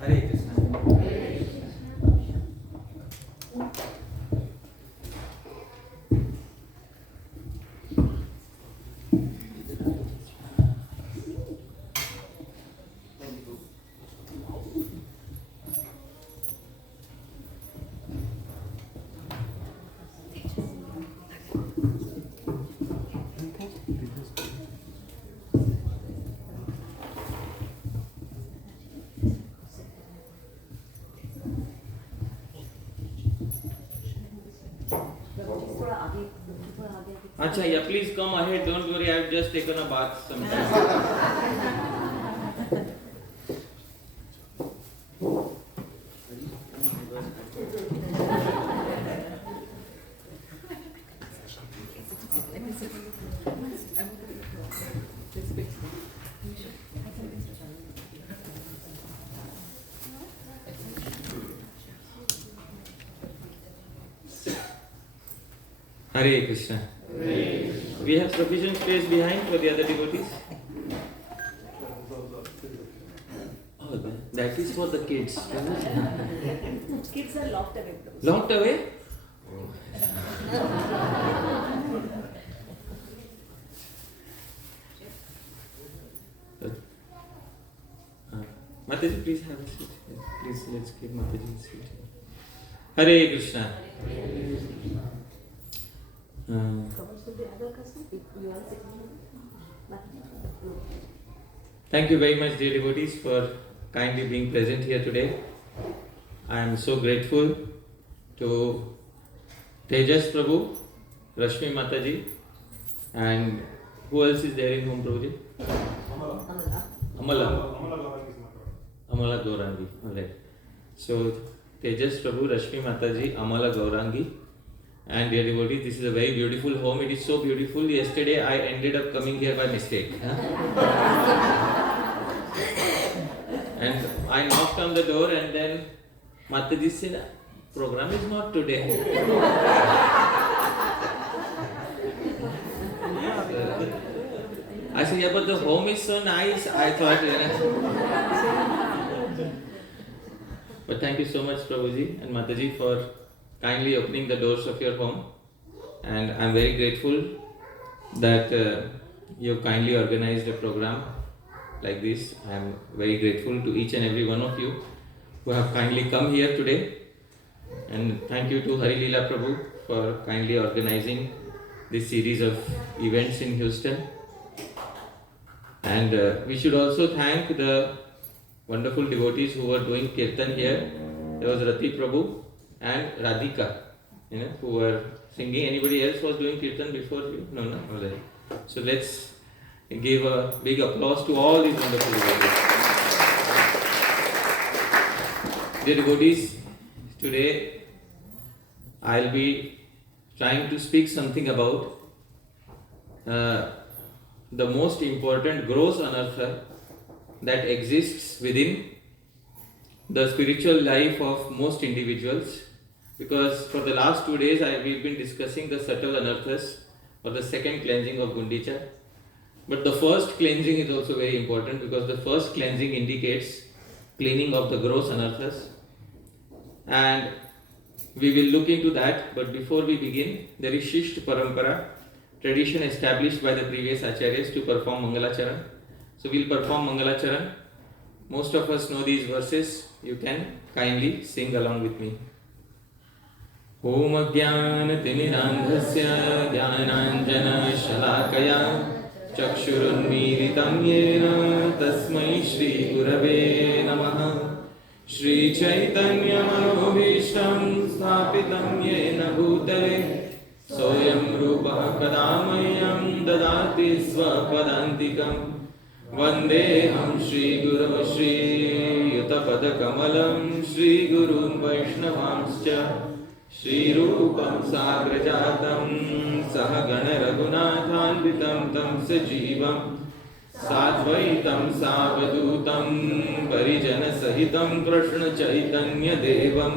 Hare Krishna. Acha, yeah, please come ahead. Don't worry, I've just taken a bath sometime. Hare Krishna. We have sufficient space behind for the other devotees. Oh, that is for the kids. Kids are locked away. Locked away? Mataji, please have a seat. Please, let's give Mataji a seat. Hare Krishna. Thank you very much, dear devotees, for kindly being present here today. I am so grateful to Tejas Prabhu, Rashmi Mataji, and who else is there in home, Prabhuji? Amala Gaurangi. Alright. So, Tejas Prabhu, Rashmi Mataji, Amala Gaurangi. And dear devotees, this is a very beautiful home. It is so beautiful. Yesterday I ended up coming here by mistake. And I knocked on the door and then Mataji said, program is not today. I said, yeah, but the home is so nice. I thought, But thank you so much, Prabhuji and Mataji, for kindly opening the doors of your home, and I am very grateful that you have kindly organized a program like this. I am very grateful to each and every one of you who have kindly come here today, and thank you to Hari Leela Prabhu for kindly organizing this series of events in Houston. And we should also thank the wonderful devotees who were doing kirtan here. There was Rati Prabhu and Radhika, who were singing. Anybody else was doing kirtan before you? No. Alright. So let's give a big applause to all these wonderful devotees. Dear devotees, today I'll be trying to speak something about the most important gross anartha that exists within the spiritual life of most individuals. Because for the last 2 days we've been discussing the subtle anarthas or the second cleansing of Gundicha. But the first cleansing is also very important, because the first cleansing indicates cleaning of the gross anarthas. And we will look into that. But before we begin, there is Shisht Parampara, tradition established by the previous Acharyas to perform Mangalacharan. So we'll perform Mangalacharan. Most of us know these verses. You can kindly sing along with me. Om Ajnanatimirandhasya Jnananjana Shalakaya Chakshurunmilitam Yena Tasmai Shri Gurave Namaha Shri Chaitanya Manobhishtam Sthapitam Yena Bhutale Soyam Rupa Kadamayam Dadati Svapadantikam Vandeham Shri Guru Shri Yutapada Kamalam Shri Gurun Vaishnavamscha Shri Rupam Sagrajatam Sahagana Raghunathanvitam Tam Sajivam Sadvaitam Savadutam Parijana Sahitam Krishna Chaitanya Devam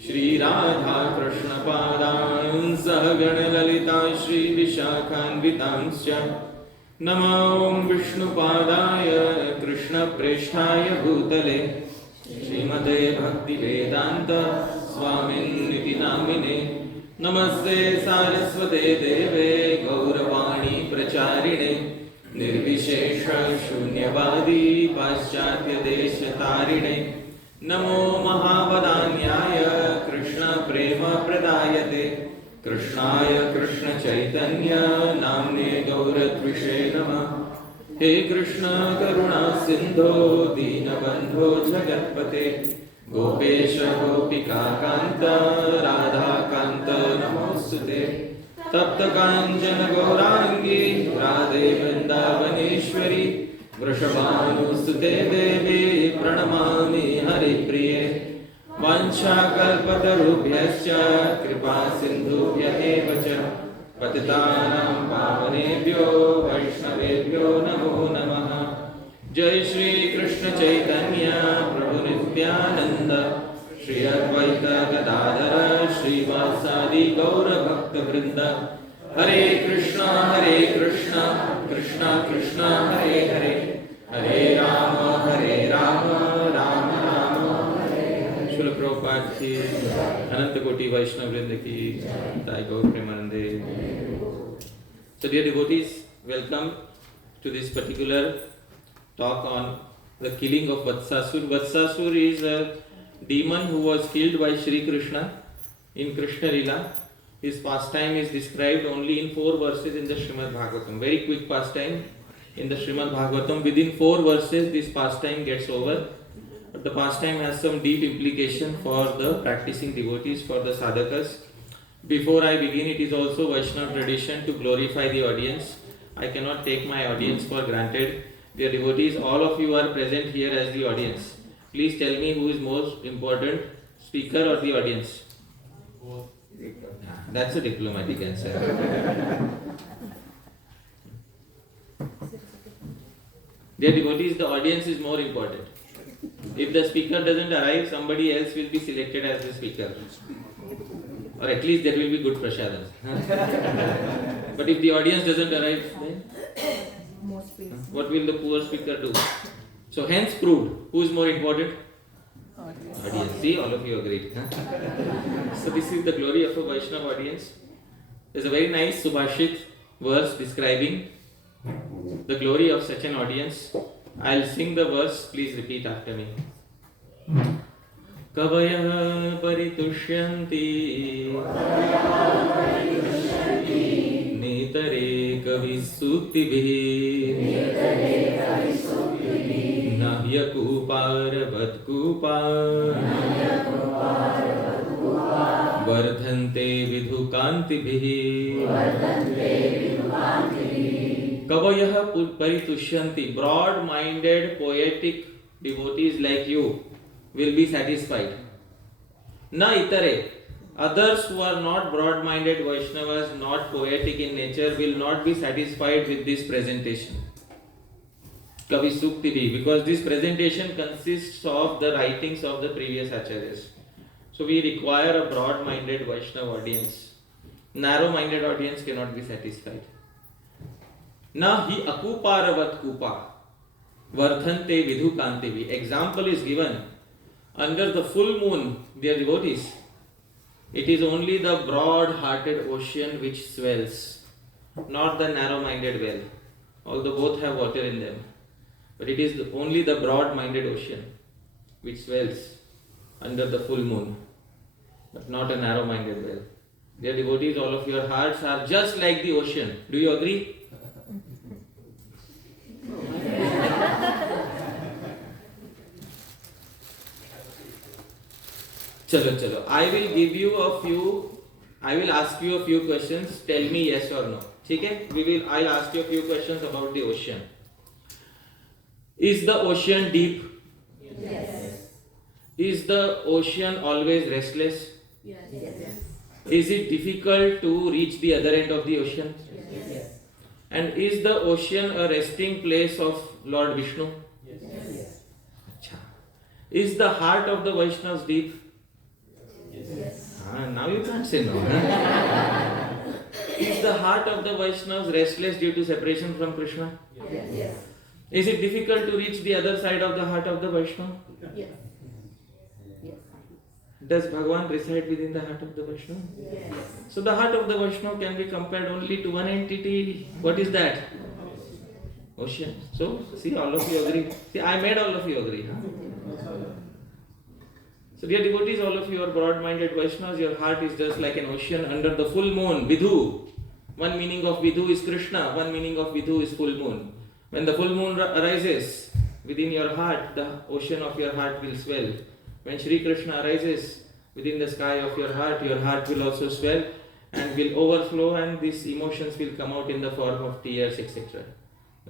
Shri Radha Krishna Padan Sahagana Lalita Shri Vishakhanvitamscha नमो विष्णुपादाय कृष्णप्रेष्ठाय भूतले श्रीमते भक्तिवेदान्त स्वामिन्निति नामिने नमस्ते सारस्वते देवे गौरवाणी प्रचारिणे निर्विशेष शून्यवादी पाश्चात्य देश तारिणे नमो महावदान्याय कृष्ण प्रेम प्रदायते कृष्णाय कृष्ण चैतन्य नाम्ने गौरत्विषे नमः हे कृष्ण करुणा सिंधो दीनबंधो जगत्पते गोपेश गोपिका कांत राधा कांत नमोस्तुते तप्त कांचन गौरांगी राधे वृंदावनेश्वरी वृषभानुसुते देवी प्रणमामि हरिप्रिये वाञ्छाकल्पतरुभ्यश्च कृपा सिन्धुभ्य एव च पतितानां पावनेभ्यो वैष्णवेभ्यो नमो नमः। जय श्री कृष्ण चैतन्य प्रभु नित्यानंद श्री अद्वैत गदाधर श्रीवासादि गौर भक्त वृंद हरे कृष्णा कृष्णा कृष्णा हरे हरे हरे राम राम राम शुल प्रभुपाद की अनंत कोटि वैष्णव वृंद की जय गौर प्रेमानंदे। So dear devotees, welcome to this particular talk on the killing of Vatsasur. Vatsasur is a demon who was killed by Shri Krishna in Krishna Lila. His pastime is described only in 4 verses in the Srimad Bhagavatam. Very quick pastime in the Srimad Bhagavatam. Within 4 verses this pastime gets over. But the pastime has some deep implication for the practicing devotees, for the sadhakas. Before I begin, it is also Vaishnava tradition to glorify the audience. I cannot take my audience for granted. Dear devotees, all of you are present here as the audience. Please tell me who is most important, speaker or the audience? That's a diplomatic answer. Dear devotees, the audience is more important. If the speaker doesn't arrive, somebody else will be selected as the speaker. Or at least there will be good prashadas. But if the audience doesn't arrive, then what will the poor speaker do? So hence proved, who is more important? Audience. See, all of you agreed. So this is the glory of a Vaishnava audience. There's a very nice Subhashit verse describing the glory of such an audience. I'll sing the verse, please repeat after me. Kavayah paritushyanti netare kavisuktibihi nahyakuparavat kupar vardhante vidhukantibihi Kavayah paritushyanti, broad-minded, poetic devotees like you will be satisfied. Na itare, others who are not broad-minded Vaishnavas, not poetic in nature, will not be satisfied with this presentation. Kavi Sukti, because this presentation consists of the writings of the previous acharyas. So we require a broad-minded Vaishnava audience. Narrow-minded audience cannot be satisfied. Na hi akuparavat kupa vardhante vidhukantevi. Example is given under the full moon, dear devotees. It is only the broad-hearted ocean which swells, not the narrow-minded well, although both have water in them. But it is only the broad-minded ocean which swells under the full moon, but not a narrow-minded well. Dear devotees, all of your hearts are just like the ocean. Do you agree? Chalo. I will ask you a few questions. Tell me yes or no. Okay? I'll ask you a few questions about the ocean. Is the ocean deep? Yes. Is the ocean always restless? Yes. Is it difficult to reach the other end of the ocean? Yes. And is the ocean a resting place of Lord Vishnu? Yes. Achha. Is the heart of the Vaishnavas deep? Yes. Now you can't say no. Is the heart of the Vaishnavas restless due to separation from Krishna? Yes. Is it difficult to reach the other side of the heart of the Vaishnava? Yes. Yes. Does Bhagavan reside within the heart of the Vaishnava? Yes. So the heart of the Vaishnava can be compared only to one entity. What is that? Ocean. So, see, all of you agree. See, I made all of you agree. Huh? So, dear devotees, all of you are broad-minded Vaishnavas. Your heart is just like an ocean under the full moon. Vidhu. One meaning of Vidhu is Krishna. One meaning of Vidhu is full moon. When the full moon arises within your heart, the ocean of your heart will swell. When Shri Krishna arises within the sky of your heart will also swell and will overflow, and these emotions will come out in the form of tears, etc.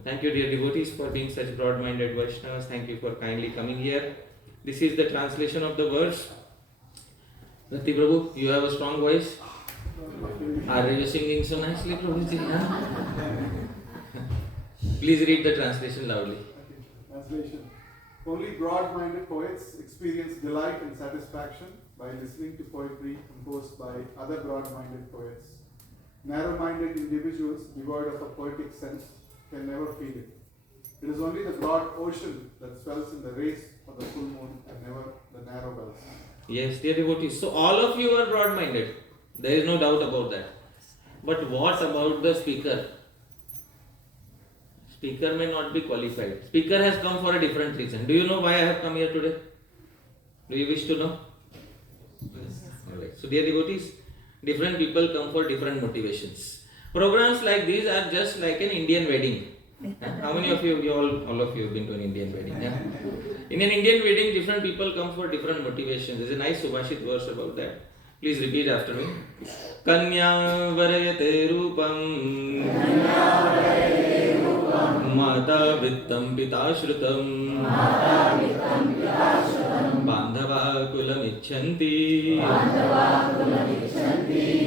Thank you, dear devotees, for being such broad-minded Vaishnavas. Thank you for kindly coming here. This is the translation of the verse. Bhakti Prabhu, you have a strong voice. Are you singing so nicely, Prabhuji? Please read the translation loudly. Translation. Only broad-minded poets experience delight and satisfaction by listening to poetry composed by other broad-minded poets. Narrow-minded individuals devoid of a poetic sense can never feel it. It is only the broad ocean that swells in the race of the full moon and never the narrow wells. Yes, dear devotees. So all of you are broad-minded. There is no doubt about that. But what about the speaker? Speaker may not be qualified. Speaker has come for a different reason. Do you know why I have come here today? Do you wish to know? Yes. Alright. So dear devotees, different people come for different motivations. Programs like these are just like an Indian wedding. How many of you all of you have been to an Indian wedding? Yeah? In an Indian wedding, different people come for different motivations. There's a nice Subhashit verse about that. Please repeat after me. Kanya varayate rupam Mata vittam pita shrutam Bandhava kulam icchanti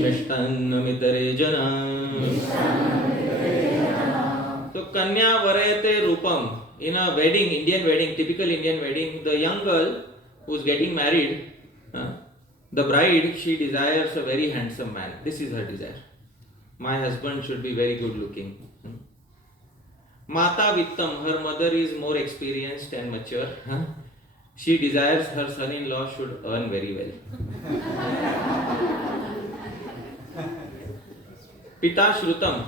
Mishtan mitare jana. So Kanya varayate rupam. In a wedding, Indian wedding, typical Indian wedding, the young girl who is getting married, the bride, she desires a very handsome man. This is her desire. My husband should be very good looking. Mata Vittam, her mother is more experienced and mature. She desires her son-in-law should earn very well. Pita Shrutam,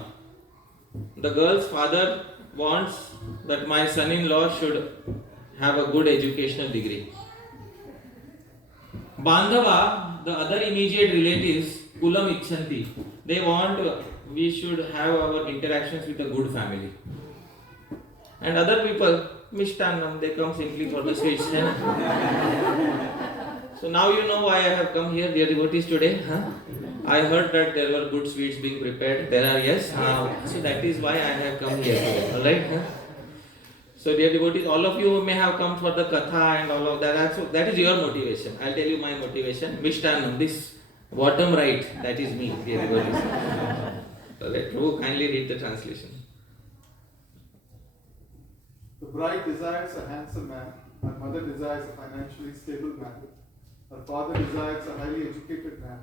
the girl's father wants that my son-in-law should have a good educational degree. Bandhava, the other immediate relatives, Kulam Icchanti, they want we should have our interactions with a good family. And other people, Mishtannam, they come simply for the sweets. So now you know why I have come here, dear devotees, today. I heard that there were good sweets being prepared. There are, yes. So that is why I have come here today. Alright? So dear devotees, all of you may have come for the katha and all of that. That is your motivation. I'll tell you my motivation. Mishtannam, this bottom right, that is me, dear devotees. Alright, Prabhu, kindly read the translation. The bride desires a handsome man, her mother desires a financially stable man, her father desires a highly educated man,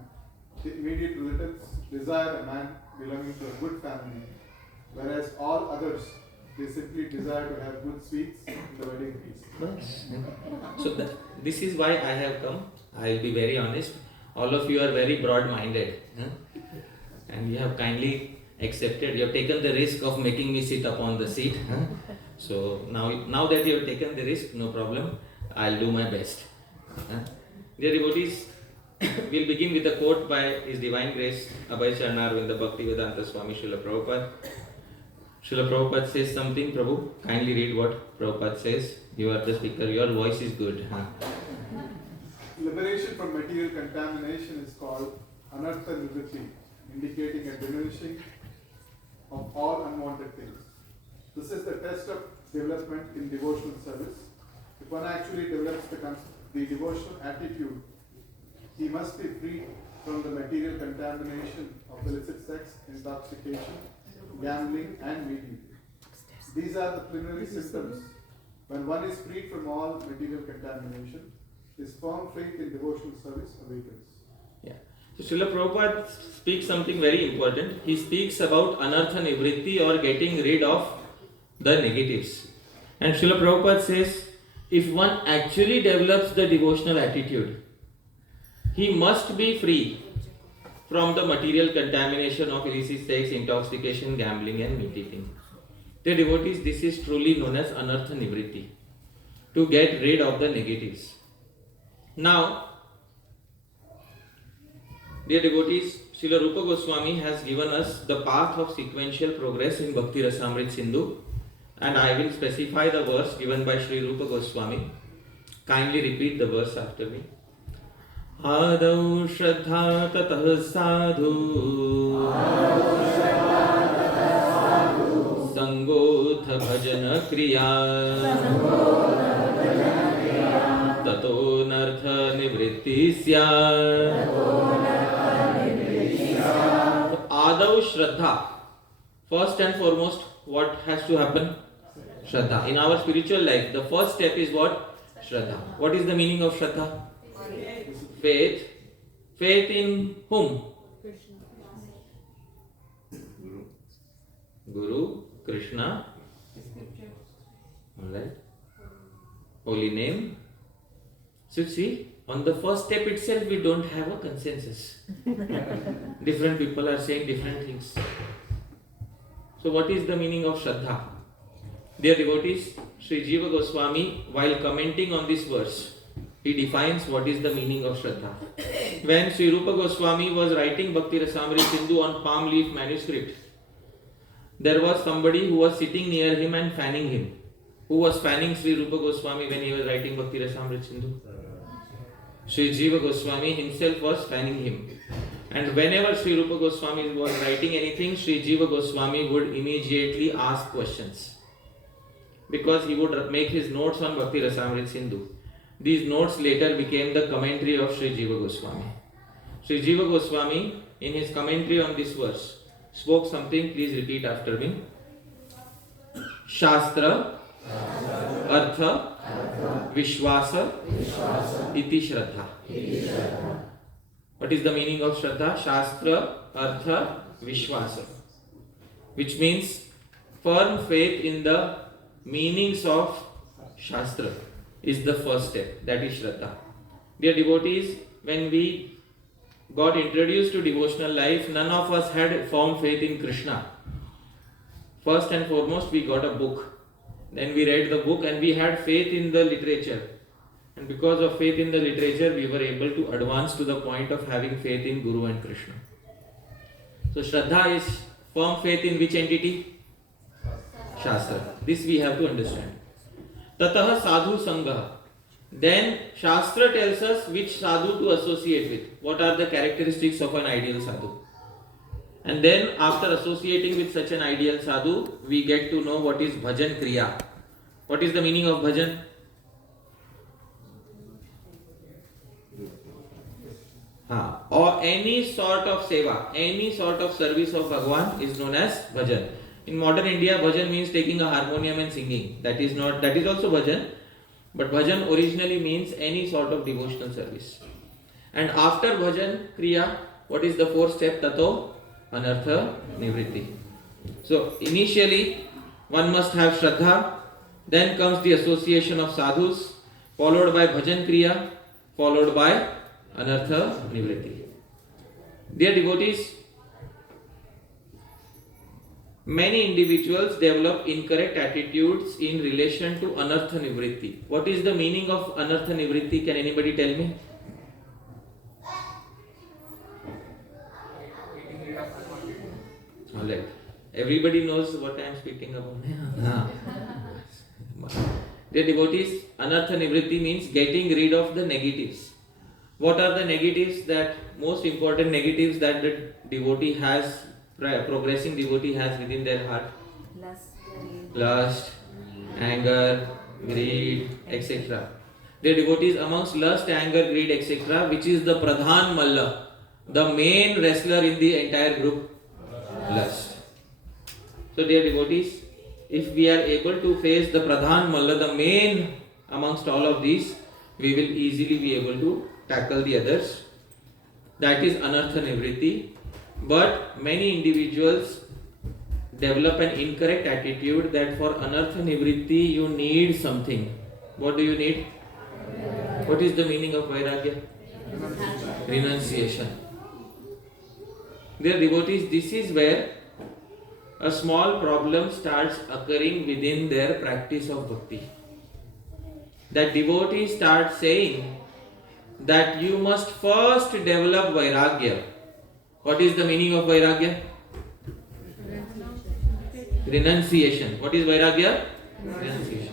the immediate relatives desire a man belonging to a good family, whereas all others, they simply desire to have good sweets in the wedding feast. So this is why I have come. I will be very honest. All of you are very broad-minded. And you have kindly accepted. You have taken the risk of making me sit upon the seat. So now that you have taken the risk, no problem. I'll do my best. Dear devotees, we'll begin with a quote by His Divine Grace, Abhay Charanarvinda Bhaktivedanta Swami Srila Prabhupada. Srila Prabhupada says something. Prabhu, kindly read what Prabhupada says. You are the speaker. Your voice is good. Liberation from material contamination is called anartha nivritti, indicating a diminishing of all unwanted things. This is the test of development in devotional service. If one actually develops the devotional attitude, he must be freed from the material contamination of illicit sex, intoxication, gambling, and meat. These are the preliminary symptoms. When one is freed from all material contamination, his firm faith in devotional service awakens. Yeah. So Srila Prabhupada speaks something very important. He speaks about anartha nivritti or getting rid of the negatives. And Srila Prabhupada says, if one actually develops the devotional attitude, he must be free from the material contamination of illicit sex, intoxication, gambling and meat eating. Dear devotees, this is truly known as anartha nivritti, to get rid of the negatives. Now, dear devotees, Srila Rupa Goswami has given us the path of sequential progress in Bhakti Rasamrit Sindhu, and I will specify the verse given by Sri Rupa Goswami. Kindly repeat the verse after me. Adau Shraddha Tatah Sadhu Sangoth Bhajana Kriya Tato Nartha Nivritti Syat. Adau Shraddha. First and foremost, what has to happen? Shraddha. In our spiritual life, the first step is what? Shraddha. What is the meaning of Shraddha? Faith. Faith in whom? Guru, Krishna, alright, holy name. So see, on the first step itself we don't have a consensus. Different people are saying different things. So what is the meaning of Shraddha? Dear devotees, Sri Jiva Goswami, while commenting on this verse, he defines what is the meaning of Shraddha. When Sri Rupa Goswami was writing Bhakti Rasamrit Sindhu on palm leaf manuscript, there was somebody who was sitting near him and fanning him. Who was fanning Sri Rupa Goswami when he was writing Bhakti Rasamrit Sindhu? Sri Jiva Goswami himself was fanning him. And whenever Sri Rupa Goswami was writing anything, Sri Jiva Goswami would immediately ask questions. Because he would make his notes on Bhakti Rasamrit Sindhu. These notes later became the commentary of Sri Jiva Goswami. Sri Jiva Goswami, in his commentary on this verse, spoke something, please repeat after me. Shastra, Artha, Vishwasa, Iti Shraddha. What is the meaning of Shraddha? Shastra, Artha, Vishwasa. Which means firm faith in the meanings of Shastra is the first step. That is Shraddha. Dear devotees, when we got introduced to devotional life, none of us had firm faith in Krishna. First and foremost, we got a book. Then we read the book and we had faith in the literature. And because of faith in the literature, we were able to advance to the point of having faith in Guru and Krishna. So Shraddha is firm faith in which entity? Shastra. This we have to understand. Tataha sadhu sangha. Then Shastra tells us which sadhu to associate with. What are the characteristics of an ideal sadhu? And then after associating with such an ideal sadhu, we get to know what is bhajan kriya. What is the meaning of bhajan? Or any sort of seva, any sort of service of Bhagwan is known as bhajan. In modern India, bhajan means taking a harmonium and singing. That is also bhajan. But bhajan originally means any sort of devotional service. And after bhajan kriya, what is the fourth step? Tato anartha nivritti. So initially, one must have Shraddha, then comes the association of sadhus, followed by bhajan kriya, followed by anartha nivritti. Dear devotees, many individuals develop incorrect attitudes in relation to anartha nivritti. What is the meaning of anartha nivritti? Can anybody tell me? Alright. Everybody knows what I am speaking about. Dear devotees, anartha nivritti means getting rid of the negatives. What are the negatives, that most important negatives that the devotee has, progressing devotee has within their heart? Lust, anger, greed, etc. Dear devotees, amongst lust, anger, greed, etc., which is the Pradhan Malla, the main wrestler in the entire group? Lust. So dear devotees, if we are able to face the Pradhan Malla, the main amongst all of these, we will easily be able to tackle the others. That is anartha nivritti. But many individuals develop an incorrect attitude that for anartha nivritti you need something. What do you need? What is the meaning of vairagya? Renunciation. Dear devotees, this is where a small problem starts occurring within their practice of bhakti. That devotees start saying that you must first develop vairagya. What is the meaning of vairagya? Renunciation. What is vairagya? Renunciation.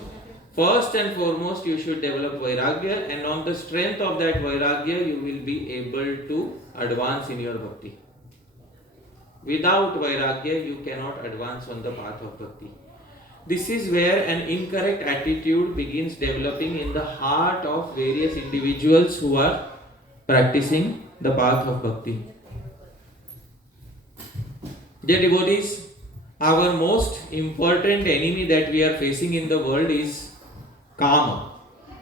First and foremost, you should develop vairagya, and on the strength of that vairagya, you will be able to advance in your bhakti. Without vairagya, you cannot advance on the path of bhakti. This is where an incorrect attitude begins developing in the heart of various individuals who are practicing the path of bhakti. Dear devotees, our most important enemy that we are facing in the world is kama,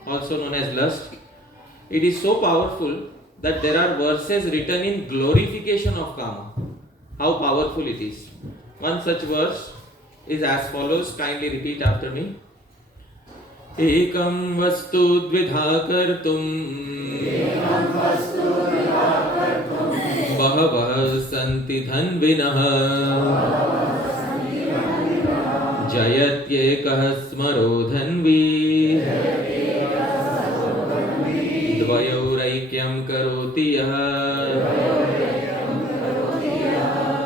also known as lust. It is so powerful that there are verses written in glorification of kama. How powerful it is. One such verse is as follows. Kindly repeat after me. Ekam vastu dvidha kartum bahavah santi dhanvinah jayatyekah smaro dhanvi dvayoraikyam karoti yah.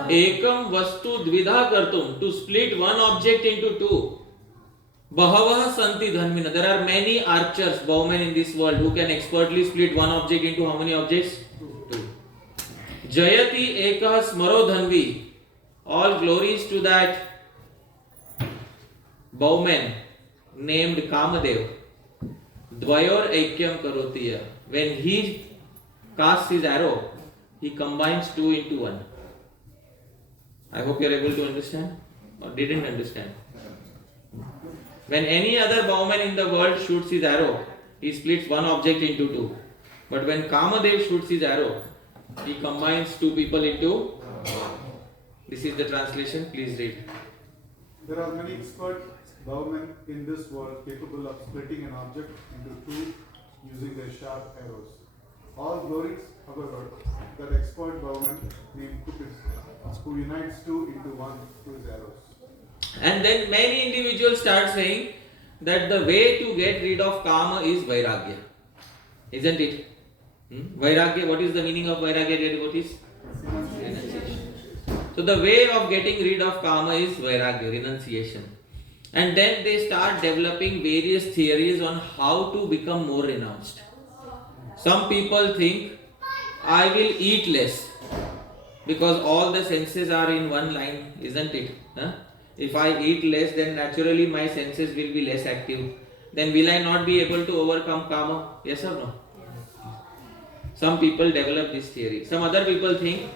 Ekam vastu dvidha kartum, to split one object into two. Bahavaha santi dhanvina, there are many archers, bowmen in this world who can expertly split one object into how many objects? Two. Jayati ekah smaro dhanvi, all glories to that bowman named Kamadev. Dvayor aikyam karotiya, when he casts his arrow, he combines two into one. I hope you are able to understand or didn't understand. When any other bowman in the world shoots his arrow, he splits one object into two. But when Kamadev shoots his arrow, he combines two people into. This is the translation. Please read. There are many expert bowmen in this world capable of splitting an object into two using their sharp arrows. All glories, however, that expert bowman named Kupis, who unites two into one through his arrows. And then many individuals start saying that the way to get rid of kama is vairagya. Isn't it? Vairagya, what is the meaning of vairagya, dear devotees? Renunciation. So the way of getting rid of kama is vairagya, renunciation. And then they start developing various theories on how to become more renounced. Some people think, I will eat less because all the senses are in one line, isn't it? If I eat less, then naturally my senses will be less active. Then will I not be able to overcome kama? Yes or no? Yes. Some people develop this theory. Some other people think,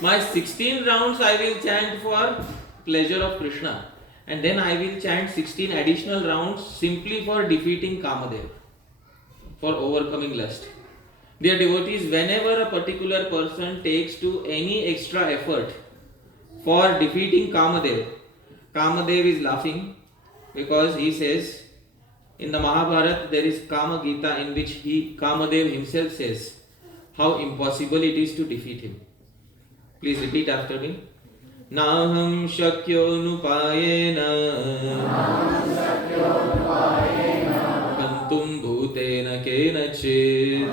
my 16 rounds I will chant for pleasure of Krishna, and then I will chant 16 additional rounds simply for defeating Kamadev, for overcoming lust. Dear devotees, whenever a particular person takes to any extra effort for defeating Kamadev, Kamadev is laughing because he says, in the Mahabharata there is Kama Gita in which Kamadev himself says how impossible it is to defeat him. Please repeat after me. Naham shakyo nupayena kantum bhutena kenachid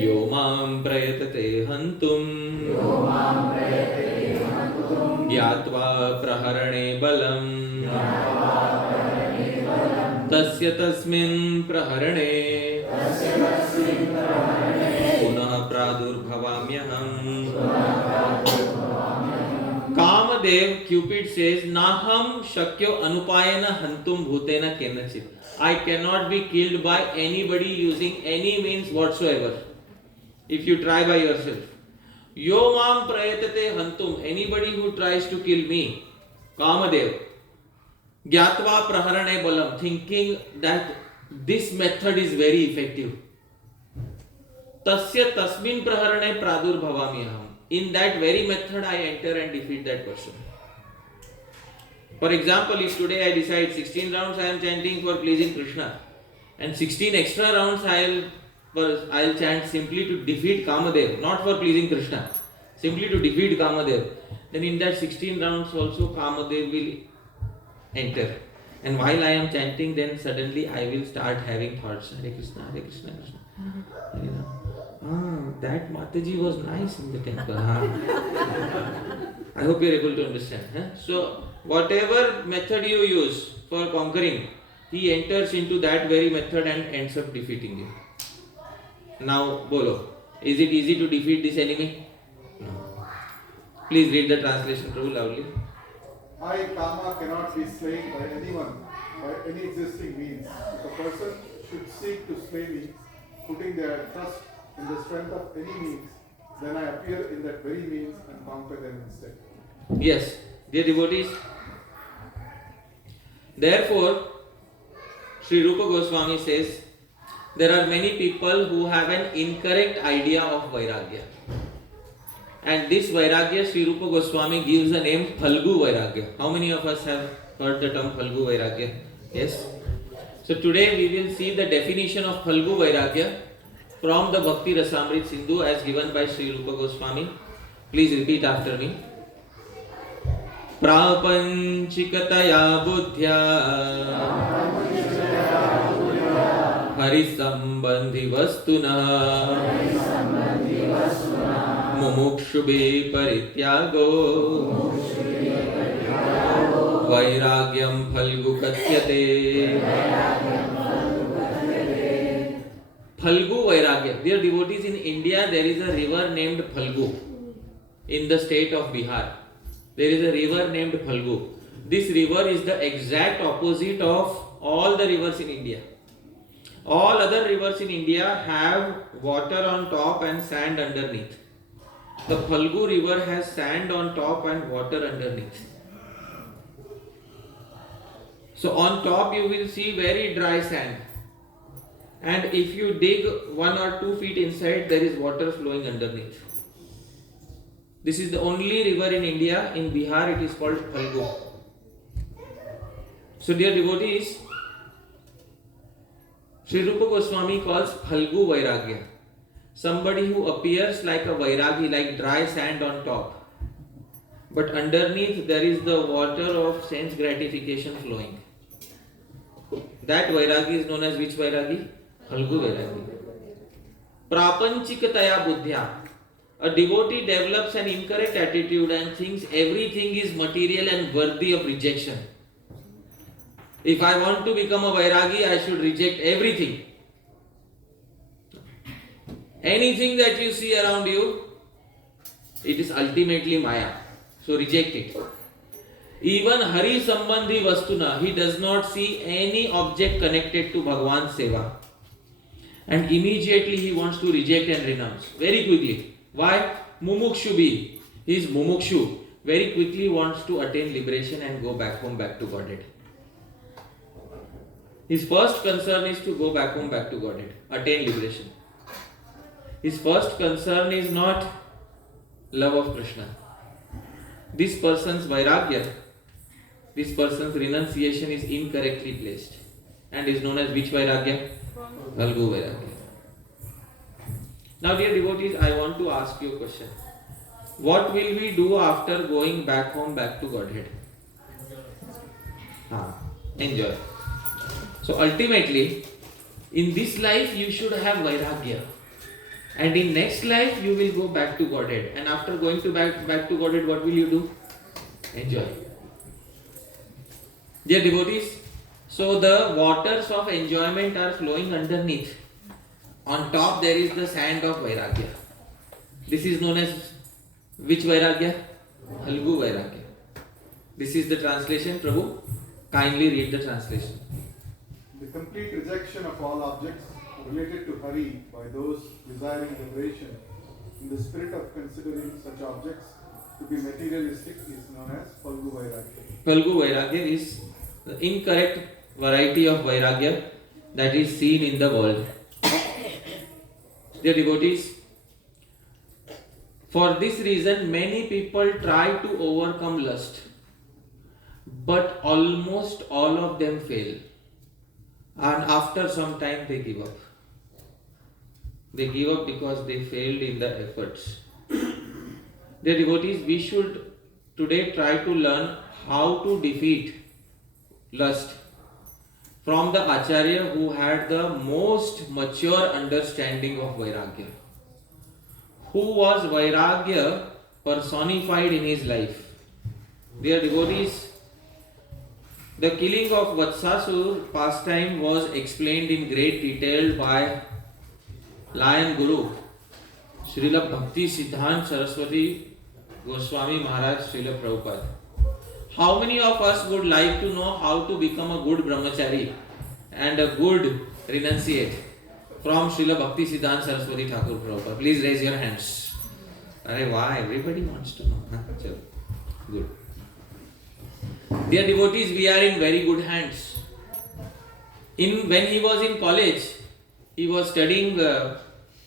yo mam prayatate hantum gyatva praharane balam tasya tasmin praharane punah pradurbhavamyaham. Kamadev, Cupid says, Naham shakyo anupayana hantum bhutena kenachit. I cannot be killed by anybody using any means whatsoever. If you try by yourself. Yo mam prayatate hantum. Anybody who tries to kill me, Kamadev, gyatva praharane balam, thinking that this method is very effective. tasya tasmin praharane pradurbhavami aham. In that very method I enter and defeat that person. For example, if today I decide 16 rounds I am chanting for pleasing Krishna and 16 extra rounds I'll chant simply to defeat Kamadev, not for pleasing Krishna, simply to defeat Kamadev, then in that 16 rounds also Kamadev will enter. And while I am chanting, then suddenly I will start having thoughts, Hare Krishna, Hare Krishna, Krishna. You know, that Mataji was nice in the temple. I hope you are able to understand. So, whatever method you use for conquering, he enters into that very method and ends up defeating you. Now, bolo, is it easy to defeat this enemy? No. Please read the translation, Prabhu, loudly. I, Kama, cannot be slain by anyone, by any existing means. If a person should seek to slay me, putting their trust in the strength of any means, then I appear in that very means and conquer them instead. Yes, dear devotees. Therefore, Sri Rupa Goswami says, there are many people who have an incorrect idea of Vairagya. And this Vairagya, Sri Rupa Goswami gives the name Phalgu Vairagya. How many of us have heard the term Phalgu Vairagya? Yes? So today we will see the definition of Phalgu Vairagya from the Bhakti Rasamrit Sindhu as given by Sri Rupa Goswami. Please repeat after me. Prapanchikataya buddhya Harisambandhi vastuna Mumukshubhe parityago Vairagyam phalgu katyate. Phalgu Vairagya. Dear devotees, in India there is a river named Phalgu in the state of Bihar. There is a river named Phalgu. This river is the exact opposite of all the rivers in India. All other rivers in India have water on top and sand underneath. The Phalgu river has sand on top and water underneath. So on top you will see very dry sand. And if you dig 1 or 2 feet inside, there is water flowing underneath. This is the only river in India. In Bihar it is called Phalgu. So dear devotees, Sri Rupa Goswami calls Phalgu Vairagya somebody who appears like a Vairagi, like dry sand on top, but underneath there is the water of sense gratification flowing. That Vairagi is known as which Vairagi? Phalgu Vairagi. Prapanchikataya buddhya. A devotee develops an incorrect attitude and thinks everything is material and worthy of rejection. If I want to become a Vairagi, I should reject everything. Anything that you see around you, it is ultimately Maya. So reject it. Even Hari Sambandhi Vastuna, he does not see any object connected to Bhagwan's Seva. And immediately he wants to reject and renounce. Very quickly. Why? Mumukshubhi. He is Mumukshu. Very quickly wants to attain liberation and go back home, back to Godhead. His first concern is to go back home, back to Godhead. Attain liberation. His first concern is not love of Krishna. This person's Vairagya, this person's renunciation is incorrectly placed and is known as which Vairagya? Phalgu Vairagya. Now dear devotees, I want to ask you a question. What will we do after going back home, back to Godhead? Enjoy. So ultimately, in this life you should have Vairagya. And in next life you will go back to Godhead. And after going back to Godhead, what will you do? Enjoy. Dear devotees, so the waters of enjoyment are flowing underneath. On top there is the sand of Vairagya. This is known as which Vairagya? Phalgu Vairagya. This is the translation. Prabhu, kindly read the translation. The complete rejection of all objects related to Hari by those desiring liberation in the spirit of considering such objects to be materialistic is known as Phalgu Vairagya. Phalgu Vairagya is the incorrect variety of Vairagya that is seen in the world. Dear devotees, for this reason, many people try to overcome lust, but almost all of them fail, and after some time they give up. They give up because they failed in the efforts. Dear devotees, we should today try to learn how to defeat lust from the Acharya who had the most mature understanding of Vairagya, who was Vairagya personified in his life. Dear devotees, the killing of Vatsasur pastime was explained in great detail by Lion Guru, Srila Bhakti Siddhant Saraswati Goswami Maharaj Srila Prabhupada. How many of us would like to know how to become a good brahmachari and a good renunciate from Srila Bhakti Siddhant Saraswati Thakur Prabhupada? Please raise your hands. Arey, why? Everybody wants to know. Chalo. Good. Dear devotees, we are in very good hands. When he was in college, he was studying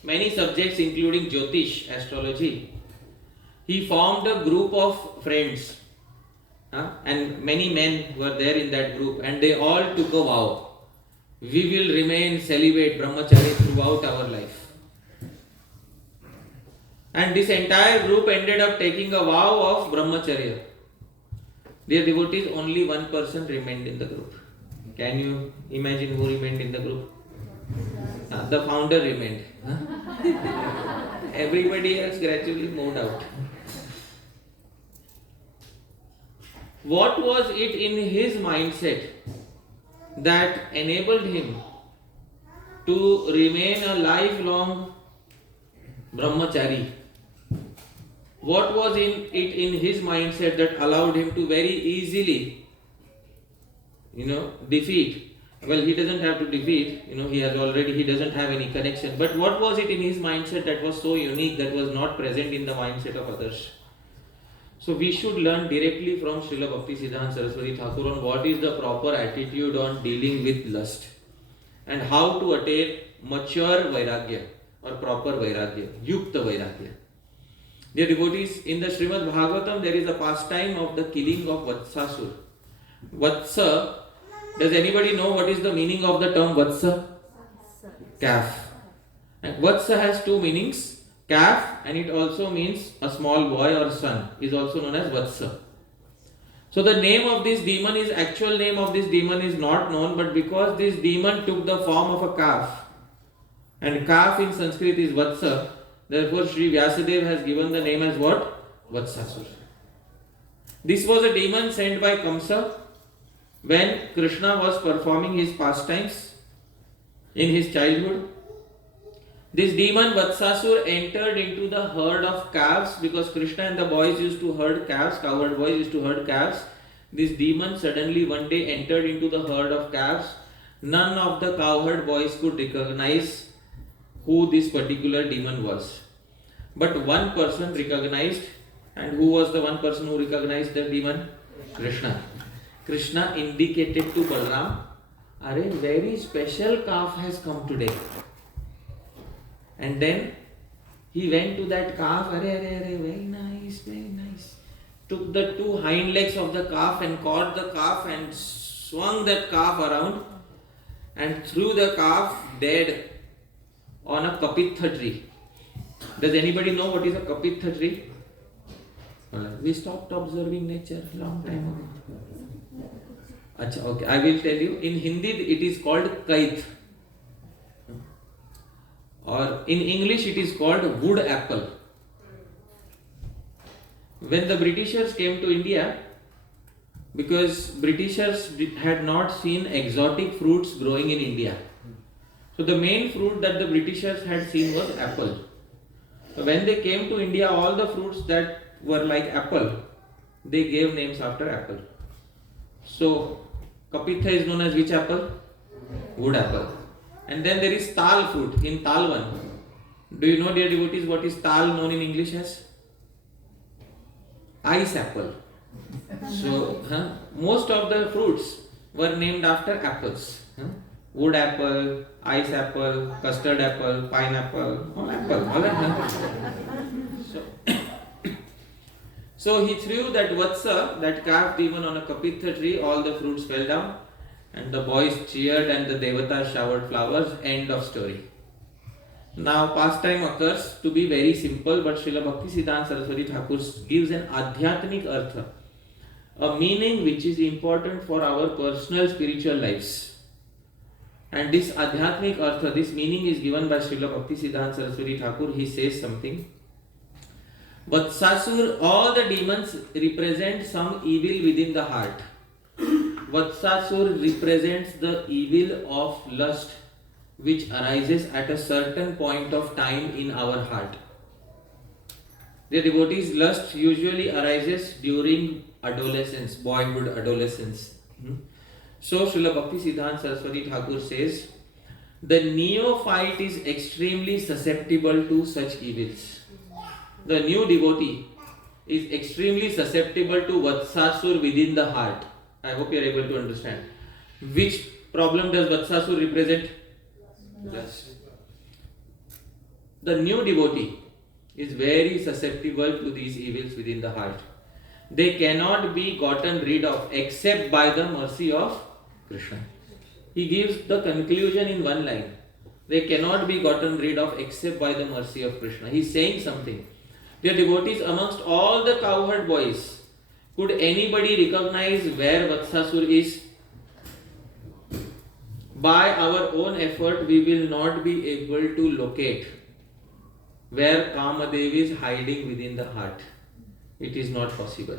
many subjects including Jyotish, astrology. He formed a group of friends. And many men were there in that group, and they all took a vow. We will remain celibate brahmachari throughout our life. And this entire group ended up taking a vow of brahmacharya. Dear devotees, only one person remained in the group. Can you imagine who remained in the group? The founder remained. Everybody else gradually moved out. What was it in his mindset that enabled him to remain a lifelong brahmachari? What was it in his mindset that allowed him to very easily, defeat? Well, he doesn't have to defeat, he doesn't have any connection. But what was it in his mindset that was so unique, that was not present in the mindset of others? So we should learn directly from Srila Bhakti Siddhanta Saraswati Thakur on what is the proper attitude on dealing with lust and how to attain mature Vairagya or proper Vairagya, Yukta Vairagya. Dear devotees, in the Srimad Bhagavatam there is a pastime of the killing of Vatsasur. Vatsa, does anybody know what is the meaning of the term Vatsa? Calf. And Vatsa has two meanings. Calf, and it also means a small boy or son, is also known as Vatsa. So the name of this demon actual name of this demon is not known, but because this demon took the form of a calf, and calf in Sanskrit is Vatsa, therefore Sri Vyasadeva has given the name as what? Vatsasur. This was a demon sent by Kamsa when Krishna was performing his pastimes in his childhood. This demon Vatsasur entered into the herd of calves because Krishna and the boys used to herd calves, cowherd boys used to herd calves. This demon suddenly one day entered into the herd of calves. None of the cowherd boys could recognize who this particular demon was. But one person recognized, and who was the one person who recognized the demon? Krishna. Krishna indicated to Balram, a very special calf has come today. And then he went to that calf, very nice, very nice. Took the two hind legs of the calf and caught the calf and swung that calf around and threw the calf dead on a kapitha tree. Does anybody know what is a kapitha tree? We stopped observing nature a long time ago. Achha, okay, I will tell you. In Hindi it is called kait. Or in English it is called wood apple. When the Britishers came to India, because Britishers had not seen exotic fruits growing in India. So the main fruit that the Britishers had seen was apple. So when they came to India, all the fruits that were like apple, they gave names after apple. So kapitha is known as which apple? Wood apple. And then there is tal fruit in Talwan. Do you know, dear devotees, what is tal known in English as? Ice apple. So most of the fruits were named after apples. wood apple, ice apple, custard apple, pineapple, all apple, all apple. So he threw that Vatsa, that calf demon, on a kapitha tree, all the fruits fell down, and the boys cheered and the Devatas showered flowers. End of story. Now pastime occurs to be very simple, but Srila Bhaktisiddhanta Saraswati Thakur gives an adhyatmic artha, a meaning which is important for our personal spiritual lives. And this adhyatmic artha, this meaning is given by Srila Bhaktisiddhanta Saraswati Thakur. He says something. Vatsasur, all the demons represent some evil within the heart. Vatsasur represents the evil of lust which arises at a certain point of time in our heart. The devotees' lust usually arises during adolescence, boyhood, adolescence. So Srila Bhaktisiddhanta Saraswati Thakur says, the neophyte is extremely susceptible to such evils. The new devotee is extremely susceptible to Vatsasur within the heart. I hope you are able to understand. Which problem does Vatsasur represent? Lust. The new devotee is very susceptible to these evils within the heart. They cannot be gotten rid of except by the mercy of Krishna. He gives the conclusion in one line. They cannot be gotten rid of except by the mercy of Krishna. He is saying something. Dear devotees, amongst all the cowherd boys, could anybody recognize where Vatsasur is? By our own effort, we will not be able to locate where Kamadev is hiding within the heart. It is not possible.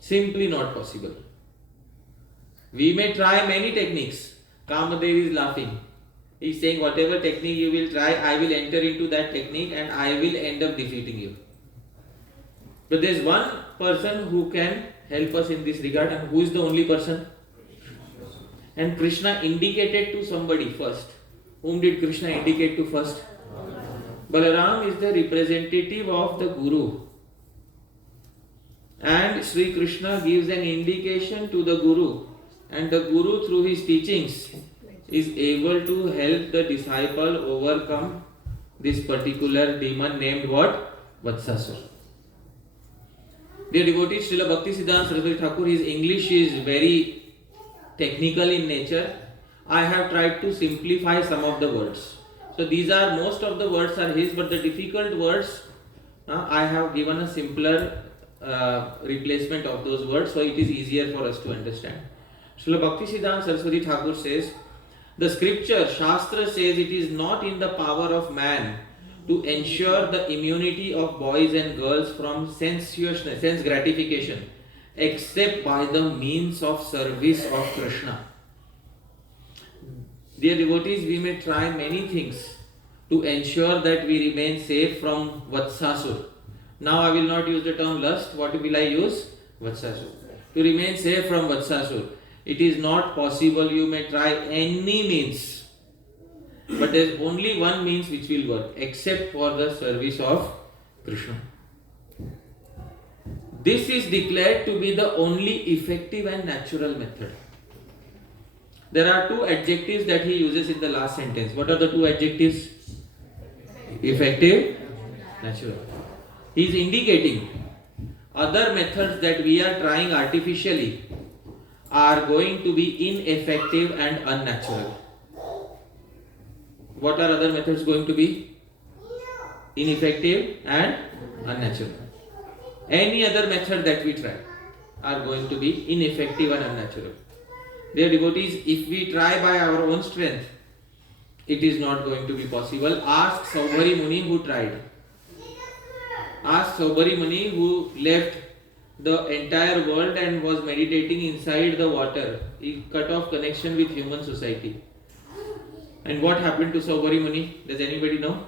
Simply not possible. We may try many techniques. Kamadev is laughing. He is saying, whatever technique you will try, I will enter into that technique and I will end up defeating you. But there is one person who can help us in this regard, and who is the only person? And Krishna indicated to somebody first. Whom did Krishna indicate to first? Balaram is the representative of the Guru. And Sri Krishna gives an indication to the Guru. And the Guru, through his teachings, is able to help the disciple overcome this particular demon named what? Vatsasur. Dear devotees, Srila Bhaktisiddhanta Saraswati Thakur, his English is very technical in nature. I have tried to simplify some of the words. So these are, most of the words are his, but the difficult words, I have given a simpler replacement of those words, so it is easier for us to understand. Srila Bhaktisiddhanta Saraswati Thakur says, the scripture, Shastra says it is not in the power of man to ensure the immunity of boys and girls from sense gratification, except by the means of service of Krishna. Dear devotees, we may try many things to ensure that we remain safe from Vatsasur. Now I will not use the term lust. What will I use? Vatsasur. To remain safe from Vatsasur. It is not possible. You may try any means, but there is only one means which will work, except for the service of Krishna. This is declared to be the only effective and natural method. There are two adjectives that he uses in the last sentence. What are the two adjectives? Effective, natural. He is indicating other methods that we are trying artificially are going to be ineffective and unnatural. What are other methods going to be? Ineffective and unnatural. Any other method that we try are going to be ineffective and unnatural. Dear devotees, if we try by our own strength, it is not going to be possible. Ask Saubhari Muni who tried. Ask Saubhari Muni who left the entire world and was meditating inside the water. He cut off connection with human society. And what happened to Saubhari Muni? Does anybody know?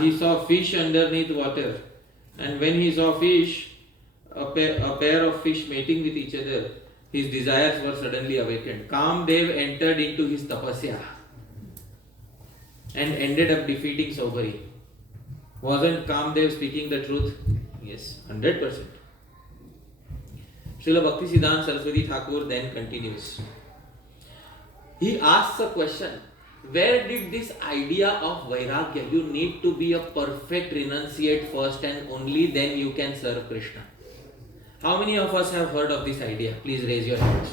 He saw fish underneath water. And when he saw fish, a pair of fish mating with each other, his desires were suddenly awakened. Kamdev entered into his tapasya and ended up defeating Saubhari. Wasn't Kamdev speaking the truth? Yes, 100%. Srila Bhaktisiddhanta Saraswati Thakur then continues. he asks a question. Where did this idea of Vairagya, you need to be a perfect renunciate first and only then you can serve Krishna? How many of us have heard of this idea? Please raise your hands.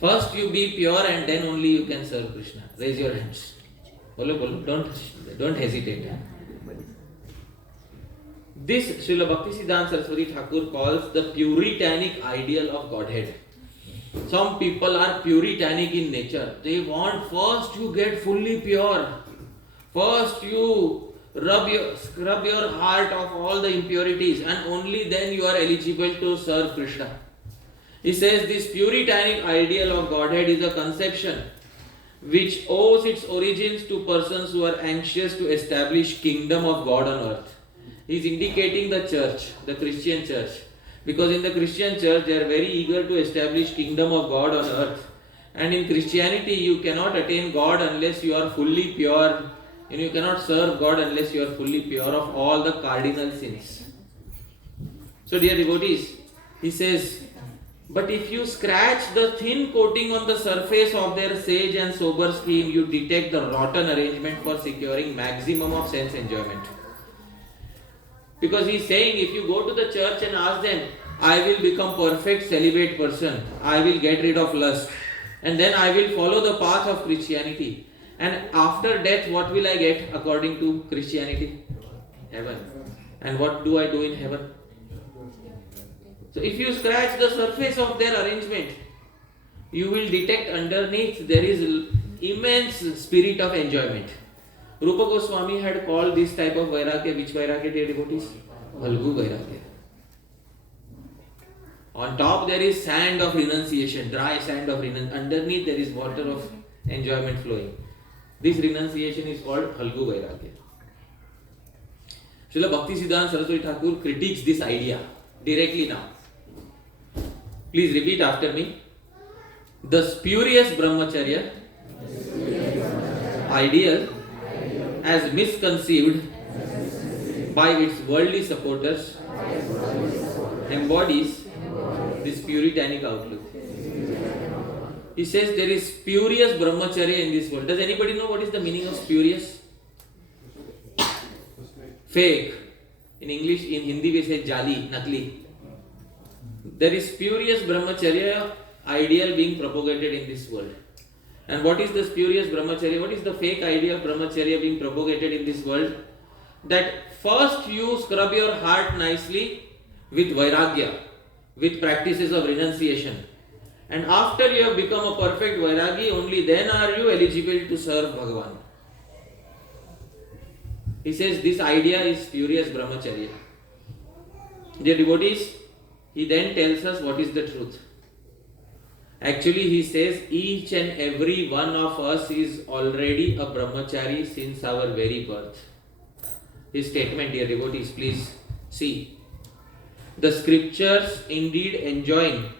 First you be pure and then only you can serve Krishna. Raise your hands. Bolo, bolo. Don't hesitate. This Srila Bhaktisiddhanta Saraswati Thakur calls the puritanic ideal of Godhead. Some people are puritanic in nature. They want first you get fully pure. First you scrub your heart of all the impurities and only then you are eligible to serve Krishna. He says this puritanic ideal of Godhead is a conception which owes its origins to persons who are anxious to establish kingdom of God on earth. He is indicating the church, the Christian church. Because in the Christian church they are very eager to establish kingdom of God on earth. And in Christianity you cannot attain God unless you are fully pure. And you cannot serve God unless you are fully pure of all the cardinal sins. So dear devotees, he says, but if you scratch the thin coating on the surface of their sage and sober scheme, you detect the rotten arrangement for securing maximum of sense enjoyment. Because he is saying, if you go to the church and ask them, I will become perfect celibate person, I will get rid of lust, and then I will follow the path of Christianity. And after death, what will I get according to Christianity? Heaven. And what do I do in heaven? So if you scratch the surface of their arrangement, you will detect underneath there is immense spirit of enjoyment. Rupa Goswami had called this type of Vairagya, which Vairagya, dear devotees? Halgu Vairagya. On top there is sand of renunciation, dry sand of renunciation. Underneath there is water of enjoyment flowing. This renunciation is called Halgu Vairagya. Srila Bhaktisiddhanta Saraswati Thakur critiques this idea directly now. Please repeat after me. The spurious brahmacharya ideal as misconceived by its worldly supporters embodies this puritanic outlook. He says there is spurious brahmacharya in this world. Does anybody know what is the meaning of spurious? Fake. In English, in Hindi we say jali, nakli. There is spurious brahmacharya ideal being propagated in this world. And what is the spurious brahmacharya? What is the fake idea of brahmacharya being propagated in this world? That first you scrub your heart nicely with vairagya, with practices of renunciation. And after you have become a perfect vairagi, only then are you eligible to serve Bhagavan. He says this idea is spurious brahmacharya. Dear devotees, he then tells us what is the truth. Actually, he says each and every one of us is already a brahmachari since our very birth. His statement, dear devotees, please see. The scriptures indeed enjoin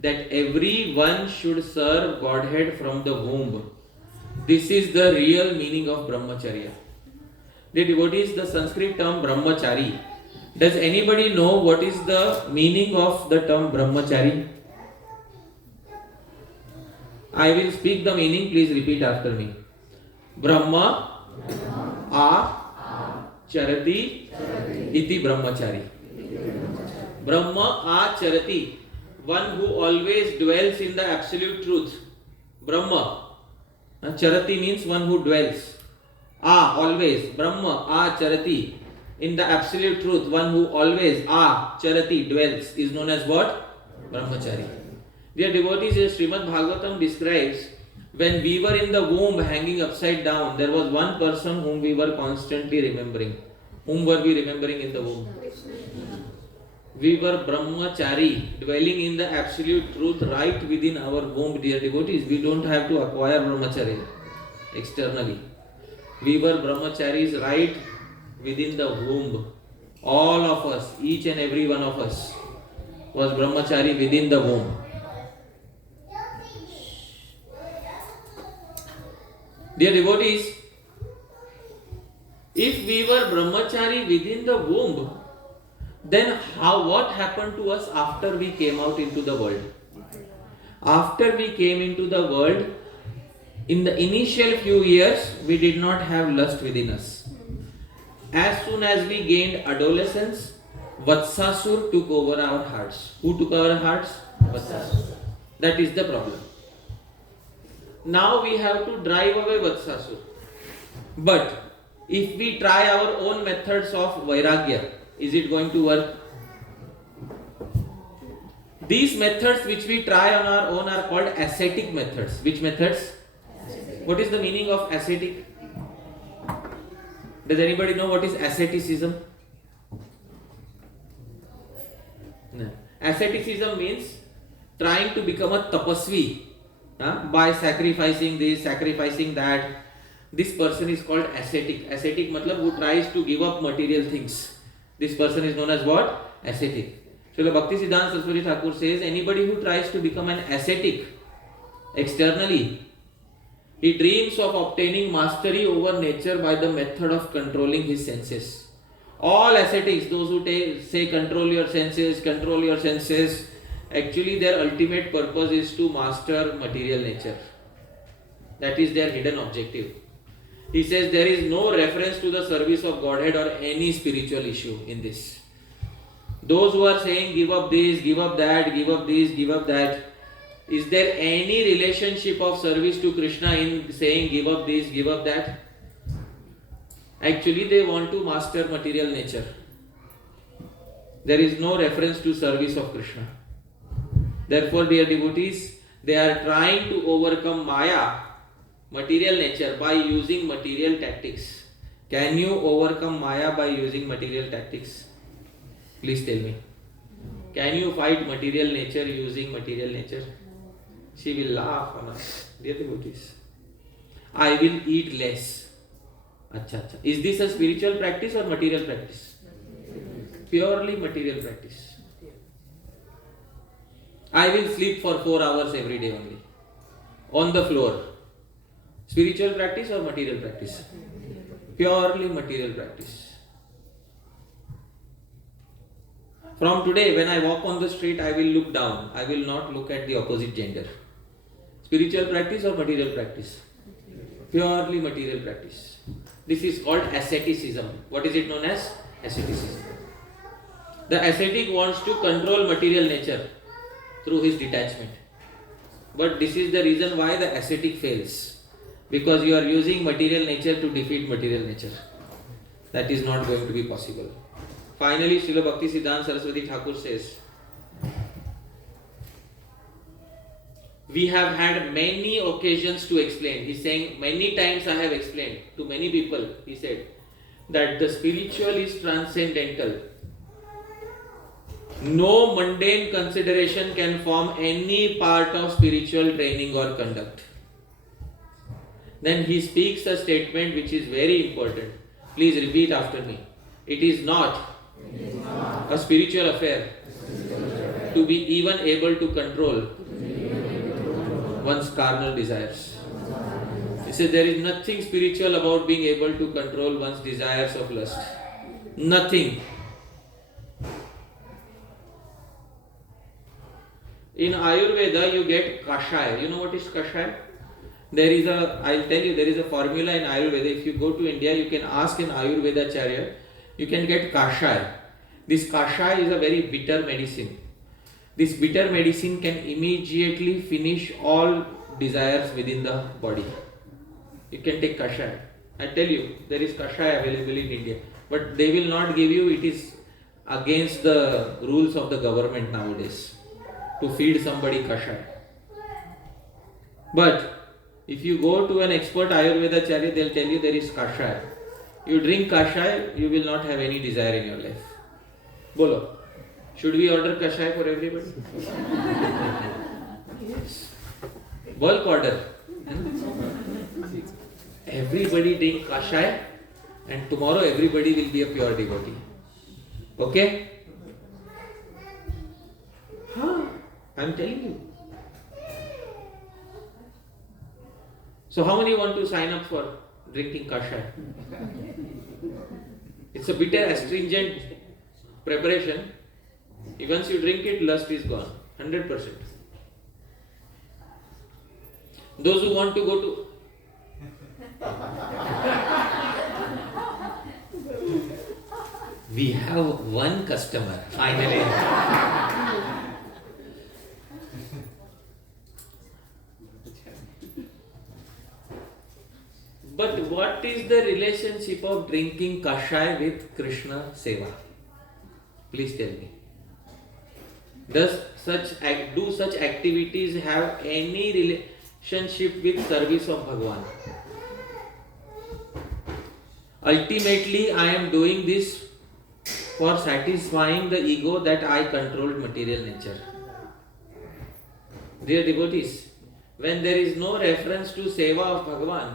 that everyone should serve Godhead from the womb. This is the real meaning of brahmacharya. Dear devotees, the Sanskrit term brahmachari. Does anybody know what is the meaning of the term brahmachari? I will speak the meaning, please repeat after me. Brahma a charati iti brahmachari. Brahma a charati, one who always dwells in the absolute truth. Brahma. Charati means one who dwells. Always. Brahma a charati, in the absolute truth, one who always charati dwells, is known as what? Brahmachari. Dear devotees, as Srimad Bhagavatam describes, when we were in the womb hanging upside down, there was one person whom we were constantly remembering. Whom were we remembering in the womb? We were brahmachari, dwelling in the absolute truth right within our womb, dear devotees. We don't have to acquire brahmacharya externally. We were brahmacharis right within the womb. All of us, each and every one of us, was brahmachari within the womb. Dear devotees, if we were brahmachari within the womb, then what happened to us after we came out into the world? After we came into the world, In the initial few years, we did not have lust within us. As soon as we gained adolescence, Vatsasur took over our hearts. Who took our hearts? Vatsasur. That is the problem. Now we have to drive away Vatsasur. But if we try our own methods of Vairagya, is it going to work? These methods which we try on our own are called ascetic methods. Which methods? What is the meaning of ascetic? Does anybody know what is asceticism? No. Asceticism means trying to become a tapasvi by sacrificing this, sacrificing that. This person is called ascetic. Ascetic matlab who tries to give up material things. This person is known as what? Ascetic. Srila Bhakti Siddhanta Saraswati Thakur says anybody who tries to become an ascetic externally, he dreams of obtaining mastery over nature by the method of controlling his senses. All ascetics, those who say control your senses, actually their ultimate purpose is to master material nature. That is their hidden objective. He says there is no reference to the service of Godhead or any spiritual issue in this. Those who are saying give up this, give up that, give up this, give up that, is there any relationship of service to Krishna in saying give up this, give up that? Actually, they want to master material nature. There is no reference to service of Krishna. Therefore, dear devotees, they are trying to overcome Maya, material nature, by using material tactics. Can you overcome Maya by using material tactics? Please tell me. Can you fight material nature using material nature? She will laugh on us. Dear devotees, I will eat less. Acha. Is this a spiritual practice or material practice? Purely material practice. I will sleep for 4 hours every day only. On the floor. Spiritual practice or material practice? Purely material practice. From today, when I walk on the street, I will look down. I will not look at the opposite gender. Spiritual practice or material practice? Purely material practice. This is called asceticism. What is it known as? Asceticism. The ascetic wants to control material nature through his detachment. But this is the reason why the ascetic fails. Because you are using material nature to defeat material nature. That is not going to be possible. Finally, Srila Bhakti Siddhanta Saraswati Thakur says, we have had many occasions to explain. He is saying, many times I have explained to many people, he said, that the spiritual is transcendental. No mundane consideration can form any part of spiritual training or conduct. Then he speaks a statement which is very important. Please repeat after me. It is not a spiritual affair to be even able to control one's carnal desires. He said there is nothing spiritual about being able to control one's desires of lust. Nothing. In Ayurveda you get kashaya. You know what is kashaya? I'll tell you, there is a formula in Ayurveda. If you go to India, you can ask an Ayurveda Acharya, you can get kashaya. This kashaya is a very bitter medicine. This bitter medicine can immediately finish all desires within the body. You can take kashaya. I tell you, there is kashaya available in India. But they will not give you, it is against the rules of the government nowadays to feed somebody kashaya. But if you go to an expert Ayurveda Acharya, they'll tell you there is kashaya. You drink kashaya, you will not have any desire in your life. Bolo. Should we order kashaya for everybody? Yes. Bulk order. Everybody drink kashaya and tomorrow everybody will be a pure devotee. Okay? I'm telling you. So how many want to sign up for drinking kashaya? It's a bitter astringent preparation. Once you drink it, lust is gone. 100%. Those who want to go to We have one customer, finally. But what is the relationship of drinking kashai with Krishna Seva? Please tell me. Do such activities have any relationship with service of Bhagavan? Ultimately, I am doing this for satisfying the ego that I controlled material nature. Dear devotees, when there is no reference to Seva of Bhagavan,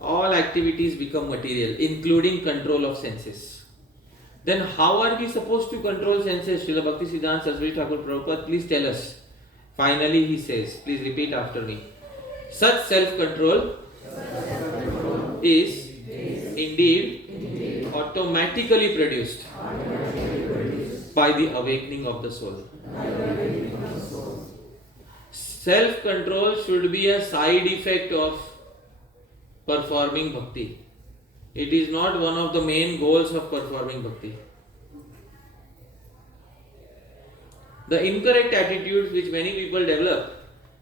all activities become material, including control of senses. Then how are we supposed to control senses? Srila Bhakti Siddhanta Saraswati Thakur Prabhupada, please tell us. Finally he says, please repeat after me. Such self-control is indeed automatically produced by the awakening of the soul. Self-control should be a side effect of performing bhakti. It is not one of the main goals of performing bhakti. The incorrect attitudes which many people develop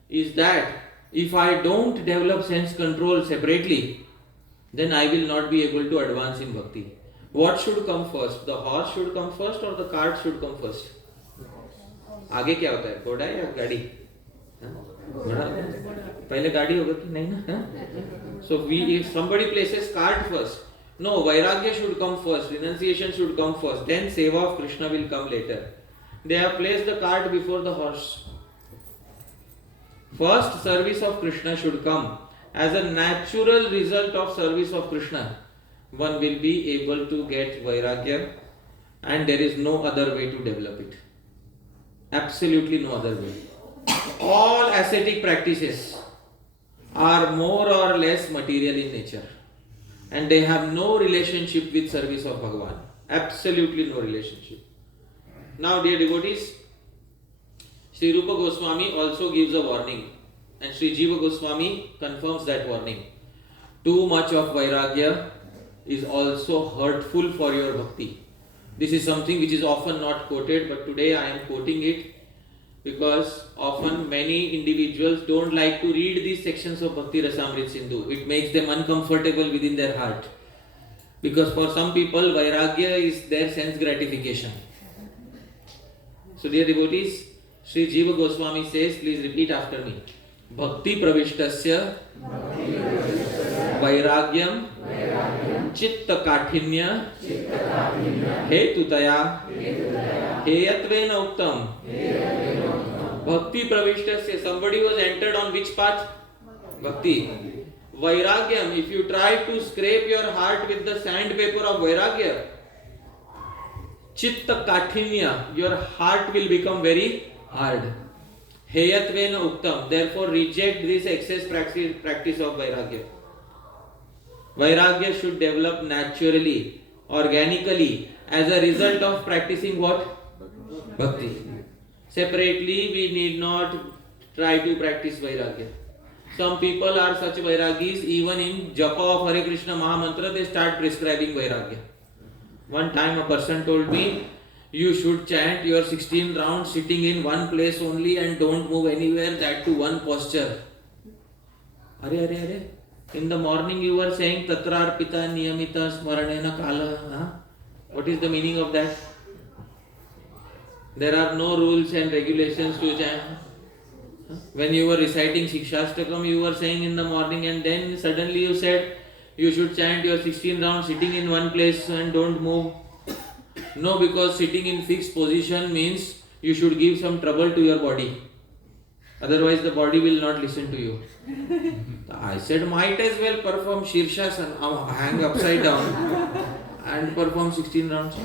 is that if I don't develop sense control separately, then I will not be able to advance in bhakti. What should come first? The horse should come first or the cart should come first? आगे क्या होता है? घोड़ा या गाड़ी? घोड़ा पहले गाड़ी होगा कि नहीं ना? So if somebody places cart first, no, vairagya should come first, renunciation should come first, then seva of Krishna will come later. They have placed the cart before the horse. First, service of Krishna should come. As a natural result of service of Krishna, one will be able to get vairagya, and there is no other way to develop it. Absolutely no other way. All ascetic practices are more or less material in nature, and they have no relationship with service of Bhagavan. Absolutely no relationship. Now, dear devotees, Sri Rupa Goswami also gives a warning, and Sri Jiva Goswami confirms that warning. Too much of vairagya is also hurtful for your bhakti. This is something which is often not quoted, but today I am quoting it because often many individuals don't like to read these sections of Bhakti Rasamrit Sindhu. It makes them uncomfortable within their heart. Because for some people, vairagya is their sense gratification. So dear devotees, Sri Jiva Goswami says, please repeat after me. Bhakti pravishtasya vairagyam chitta kathinya hetutaya heyatvena uktam. Bhakti pravishtasya, somebody was entered on which path? Bhakti. Vairagyam, if you try to scrape your heart with the sandpaper of vairagya, chitta kathinya, your heart will become very hard. Heyatvena uktam, therefore reject this excess practice of vairagya. Vairagya should develop naturally, organically, as a result of practicing what? Bhakti. Separately, we need not try to practice vairagya. Some people are such vairagis, even in japa of Hare Krishna Mahamantra, they start prescribing vairagya. One time a person told me, you should chant your 16 rounds sitting in one place only and don't move anywhere, that to one posture. Are. In the morning you were saying Tatra Arpita Niyamita Smaranena Kala. Huh? What is the meaning of that? There are no rules and regulations to chant. When you were reciting Shikshastakam, you were saying in the morning, and then suddenly you said you should chant your 16 rounds sitting in one place and don't move. No, because sitting in fixed position means you should give some trouble to your body. Otherwise the body will not listen to you. I said, might as well perform Shirshasana, hang upside down and perform 16 rounds.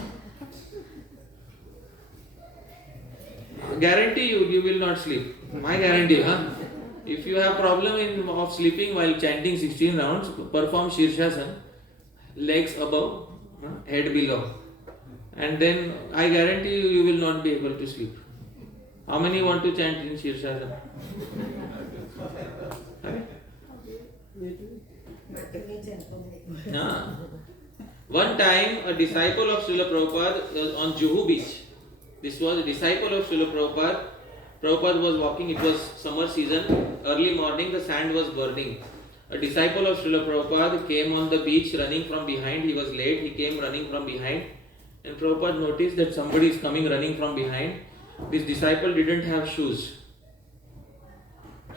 Guarantee you will not sleep. My guarantee, huh? If you have problem of sleeping while chanting 16 rounds, perform Shirshasana, legs above, head below. And then I guarantee you will not be able to sleep. How many want to chant in Shirshasana? Ah. One time, a disciple of Srila Prabhupada was on Juhu beach. This was a disciple of Srila Prabhupada. Prabhupada was walking, it was summer season, early morning, the sand was burning. A disciple of Srila Prabhupada came on the beach running from behind. He was late, he came running from behind. And Prabhupada noticed that somebody is coming running from behind. This disciple didn't have shoes.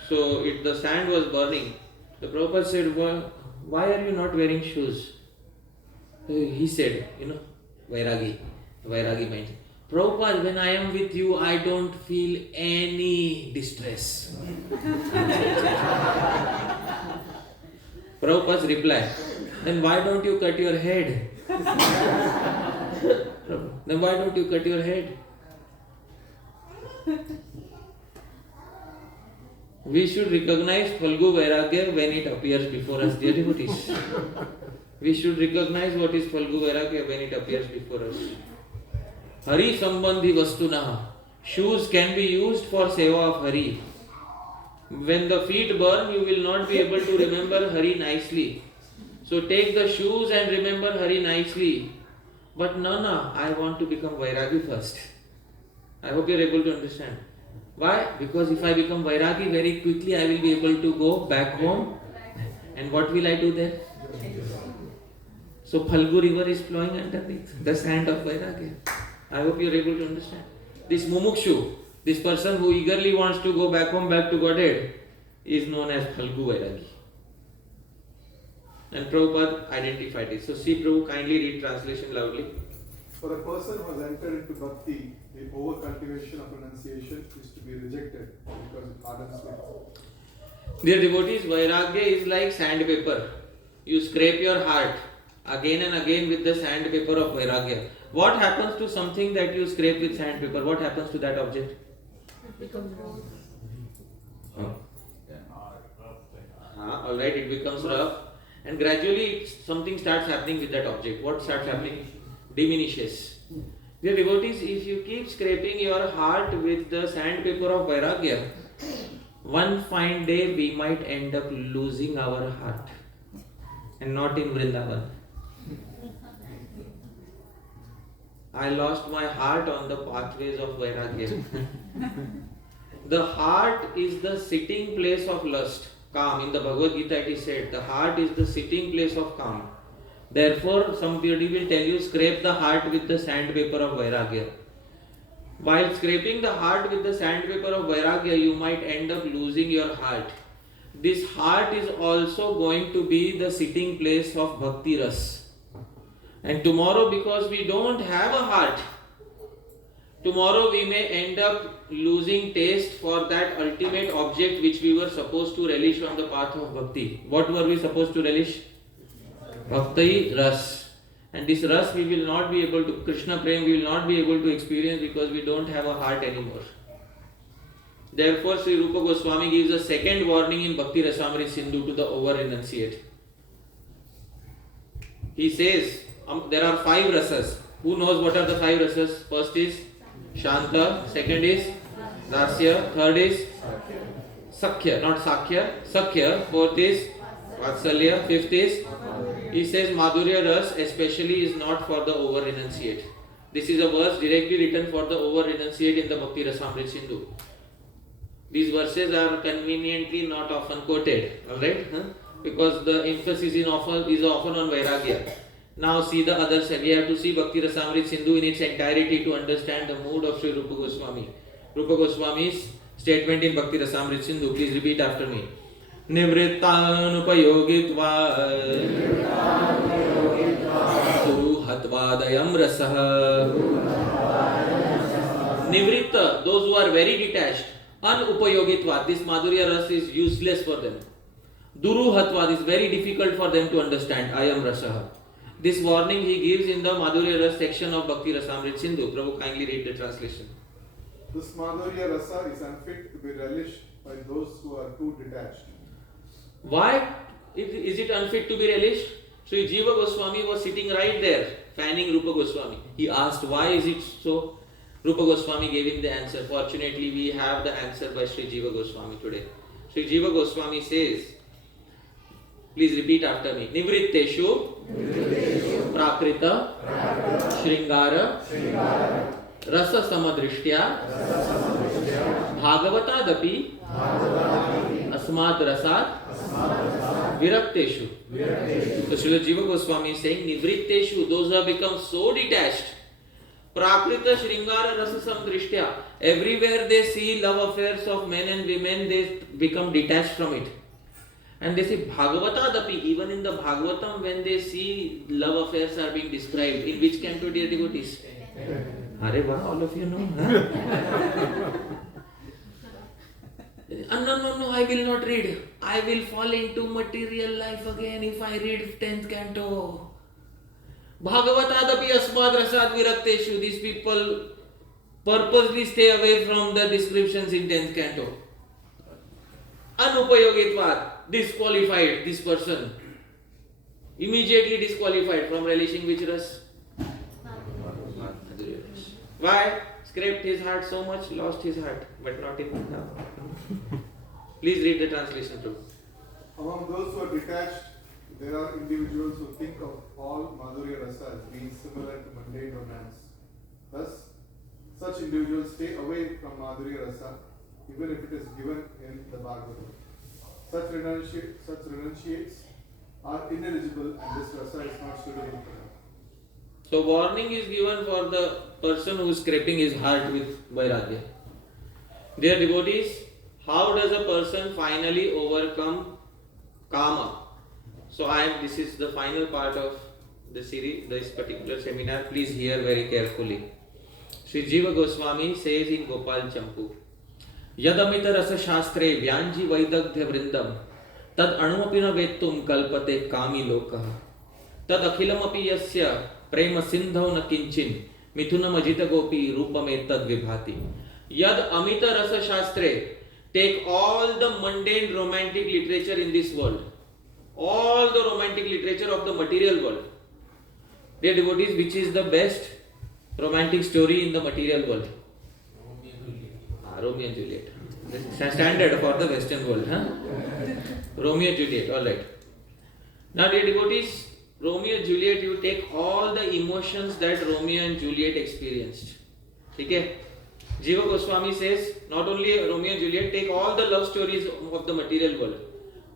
So the sand was burning. The Prabhupada said, why are you not wearing shoes? He said, Vairagi mind. Prabhupada, when I am with you, I don't feel any distress. Prabhupada's reply, then why don't you cut your head? Then why don't you cut your head? We should recognize Phalgu Vairagya when it appears before us, dear devotees. We should recognize what is Phalgu Vairagya when it appears before us. Hari Sambandhi Vastuna. Shoes can be used for seva of Hari. When the feet burn, you will not be able to remember Hari nicely. So take the shoes and remember Hari nicely. But no, I want to become Vairagi first. I hope you are able to understand. Why? Because if I become Vairagi, very quickly I will be able to go back home. And what will I do there? So Phalgu river is flowing underneath the sand of Vairagya. I hope you are able to understand. This mumukshu, this person who eagerly wants to go back home, back to Godhead, is known as Phalgu Vairagi. And Prabhupada identified it. So see Prabhu, kindly read translation loudly. For a person who has entered into bhakti, the over-cultivation of renunciation is to be rejected because it hardens with. Dear devotees, Vairagya is like sandpaper. You scrape your heart again and again with the sandpaper of Vairagya. What happens to something that you scrape with sandpaper? What happens to that object? It becomes rough. Alright, it becomes rough. And gradually something starts happening with that object. What starts happening? Diminishes. Dear devotees, if you keep scraping your heart with the sandpaper of Vairagya, one fine day we might end up losing our heart and not in Vrindavan. I lost my heart on the pathways of Vairagya. The heart is the sitting place of lust, calm. In the Bhagavad Gita it is said, the heart is the sitting place of calm. Therefore, somebody will tell you, scrape the heart with the sandpaper of Vairagya. While scraping the heart with the sandpaper of Vairagya, you might end up losing your heart. This heart is also going to be the sitting place of Bhakti Ras. And tomorrow, because we don't have a heart, tomorrow we may end up losing taste for that ultimate object which we were supposed to relish on the path of Bhakti. What were we supposed to relish? Bhakti Ras. And this Ras we will not be able to, Krishna Prem we will not be able to experience because we don't have a heart anymore. Therefore, Sri Rupa Goswami gives a second warning in Bhakti Rasamrita Sindhu to the over-renunciate. He says, there are 5 rasas. Who knows what are the 5 rasas? First is Shanta, second is Dasya, third is Sakhya, not Sakhya, Sakhya, fourth is Vatsalya, fifth is, he says Madhurya Ras especially is not for the over-renunciate. This is a verse directly written for the over-renunciate in the Bhakti Rasamrita Sindhu. These verses are conveniently not often quoted, alright? Because the emphasis is often on Vairagya. Now see the other side. We have to see Bhakti Rasamrita Sindhu in its entirety to understand the mood of Sri Rupa Goswami. Rupa Goswami's statement in Bhakti Rasamrita Sindhu. Please repeat after me. Nivrittanupayogitva Suruhatvadayam rasah. Nivritta, those who are very detached. Anupayogitva, this Madhurya Ras is useless for them. Duruhatva, is very difficult for them to understand. Ayam rasah. This warning he gives in the Madhurya Ras section of Bhakti Rasamrita Sindhu. Prabhu, kindly read the translation. This Madhurya Rasa is unfit to be relished by those who are too detached. Why is it unfit to be relished? Sri Jiva Goswami was sitting right there, fanning Rupa Goswami. He asked, why is it so? Rupa Goswami gave him the answer. Fortunately, we have the answer by Sri Jiva Goswami today. Sri Jiva Goswami says, Please repeat after me. Nivritteshu Prakrita Shringara Rasa Samadrishtya Bhagavata Asmad Rasat Virakteshu. So Srila Jiva Goswami is saying Nivritteshu, those who have become so detached. Prakrita Shringara Rasa Samdrishtya. Everywhere they see love affairs of men and women, they become detached from it. And they say Bhagavata Dapi, even in the Bhagavatam, when they see love affairs are being described, in which canto, dear devotees? Are wow, all of you know, huh? No, I will not read. I will fall into material life again if I read 10th canto. Bhagavatadapi asmad rasad virakteshu. These people purposely stay away from the descriptions in 10th canto. Anupayogitvad, disqualified, this person. Immediately disqualified from relishing which ras? Why? Scraped his heart so much, lost his heart, but not in now. Please read the translation, Prabhu. Among those who are detached, there are individuals who think of all Madhurya Rasa as being similar to mundane romance. Thus, such individuals stay away from Madhurya Rasa, even if it is given in the Bhagavatam. Such renunciates are ineligible, and this rasa is not suitable for them. So warning is given for the person who is scraping his heart with vairagya. Dear devotees, how does a person finally overcome kama? So this is the final part of the series, this particular seminar. Please hear very carefully. Sri Jiva Goswami says in Gopal Champu, Yadamita rasa shastre vyanji vaidagdhya vrindam tad anumapi na vettum kalpate kami lokaha tad akhilamapi yasya prema sindhau na kinchin mithunam ajita gopi rupame tad vibhati. Yad amita rasa shastre, take all the mundane romantic literature in this world, all the romantic literature of the material world. Dear devotees, which is the best romantic story in the material world? Romeo and Juliet. This is standard for the Western world. Huh? Romeo and Juliet, alright. Now, dear devotees, Romeo and Juliet, you take all the emotions that Romeo and Juliet experienced. Okay? Jiva Goswami says, not only Romeo and Juliet, take all the love stories of the material world,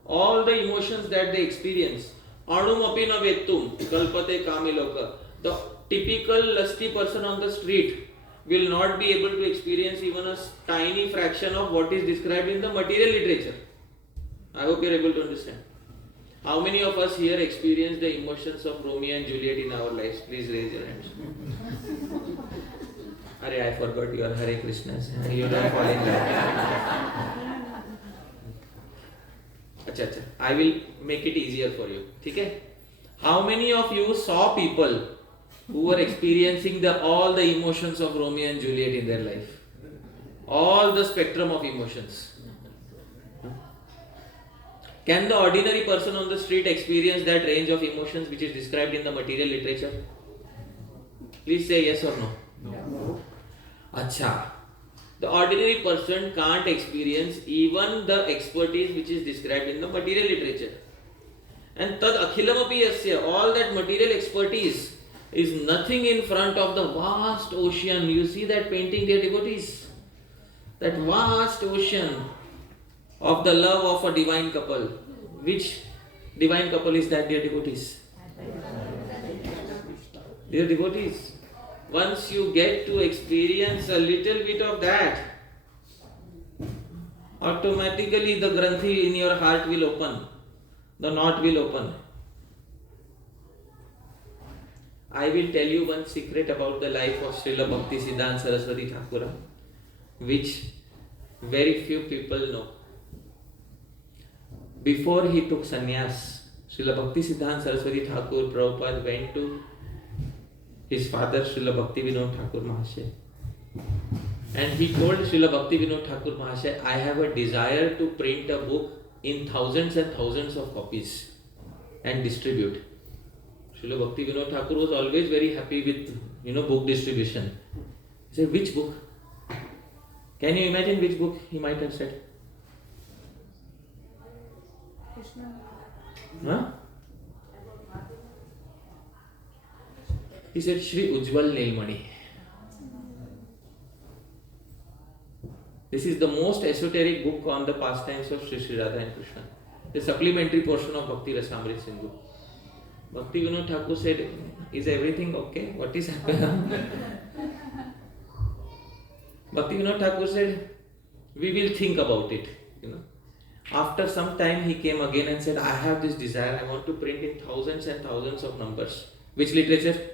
all the emotions that they experience. Anum apina vettum kalpate kamiloka. The typical lusty person on the street will not be able to experience even a tiny fraction of what is described in the material literature. I hope you are able to understand. How many of us here experience the emotions of Romeo and Juliet in our lives? Please raise your hands. Arey, I forgot your Hare Krishnas. You don't fall in love. Acha. I will make it easier for you. Okay? How many of you saw people who were experiencing all the emotions of Romeo and Juliet in their life? All the spectrum of emotions. Can the ordinary person on the street experience that range of emotions which is described in the material literature? Please say yes or no. No. Acha. The ordinary person can't experience even the expertise which is described in the material literature. And tad akhilamapi yasya, all that material expertise is nothing in front of the vast ocean. You see that painting, dear devotees? That vast ocean of the love of a divine couple. Which divine couple is that, dear devotees? Dear devotees, once you get to experience a little bit of that, automatically the granthi in your heart will open. The knot will open. I will tell you one secret about the life of Srila Bhakti Siddhanta Saraswati Thakura, which very few people know. Before he took sannyas, Srila Bhakti Siddhanta Saraswati Thakur Prabhupada went to his father Srila Bhakti Vinod Thakur Mahasaya, and he told Srila Bhakti Vinod Thakur Mahasaya, I have a desire to print a book in thousands and thousands of copies and distribute. Srila Bhakti Vinod Thakur was always very happy with book distribution. He said, which book? Can you imagine which book he might have said? Huh? He said Shri Ujjwal Nilmani. This is the most esoteric book on the pastimes of Sri Radha and Krishna. The supplementary portion of Bhakti Rasamrit Sindhu. Bhakti Vinod Thakur said, is everything okay? What is happening? Bhakti Vinod Thakur said, we will think about it. After some time he came again and said, I have this desire, I want to print in thousands and thousands of numbers. Which literature?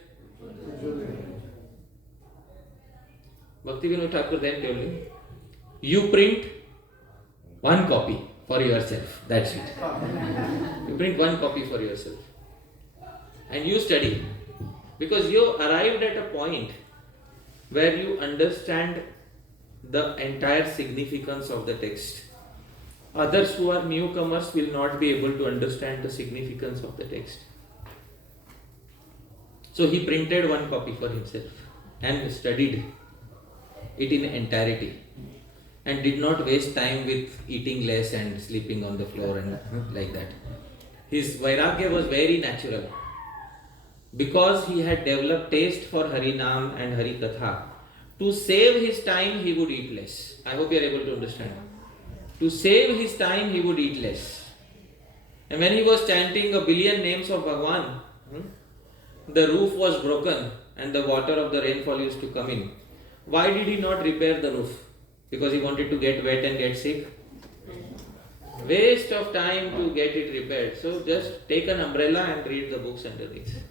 Bhakti Vinod Thakur then told him, you print one copy for yourself. That's it. You print one copy for yourself. And you study. Because you arrived at a point where you understand the entire significance of the text. Others who are newcomers will not be able to understand the significance of the text. So he printed one copy for himself and studied it in entirety and did not waste time with eating less and sleeping on the floor and like that. His Vairagya was very natural because he had developed taste for Harinam and Harikatha. To save his time, he would eat less. I hope you are able to understand. To save his time, he would eat less. And when he was chanting a billion names of Bhagwan, the roof was broken and the water of the rainfall used to come in. Why did he not repair the roof? Because he wanted to get wet and get sick? Waste of time to get it repaired. So just take an umbrella and read the books underneath.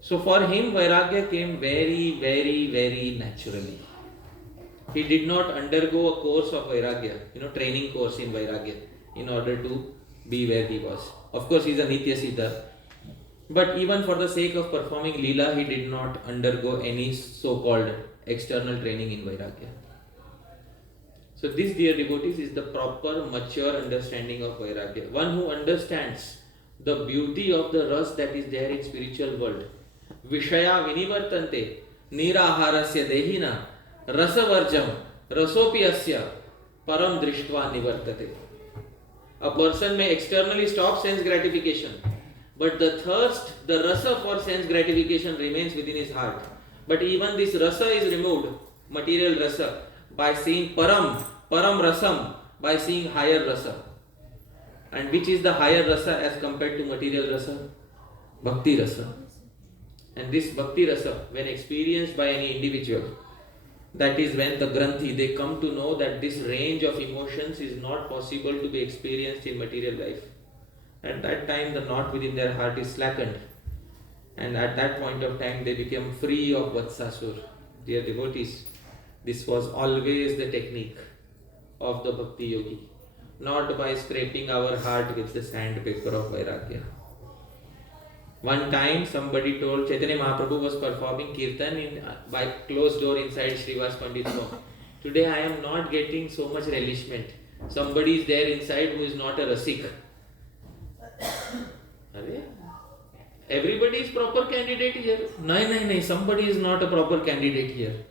So for him, Vairagya came very, very, very naturally. He did not undergo a course of Vairagya, training course in Vairagya in order to be where he was. Of course, he is a Nitya Siddha. But even for the sake of performing Leela, he did not undergo any so-called external training in Vairagya. So this, dear devotees, is the proper, mature understanding of Vairagya. One who understands the beauty of the ras that is there in spiritual world. Vishaya vinivartante niraharasya dehina rasavarjam rasopi asya param drishtva nivartate. A person may externally stop sense gratification, but the thirst, the rasa for sense gratification remains within his heart. But even this rasa is removed, material rasa, by seeing param rasam, by seeing higher rasa. And which is the higher rasa as compared to material rasa? Bhakti rasa. And this bhakti rasa, when experienced by any individual, that is when the granthi, they come to know that this range of emotions is not possible to be experienced in material life. At that time, the knot within their heart is slackened. And at that point of time, they become free of Vatsasur. Dear devotees, this was always the technique of the Bhakti Yogi. Not by scraping our heart with the sandpaper of Vairagya. One time somebody told, Chaitanya Mahaprabhu was performing kirtan by closed door inside Srivas Pandit's home. Today I am not getting so much relishment. Somebody is there inside who is not a rasik. Everybody is proper candidate here. No, somebody is not a proper candidate here.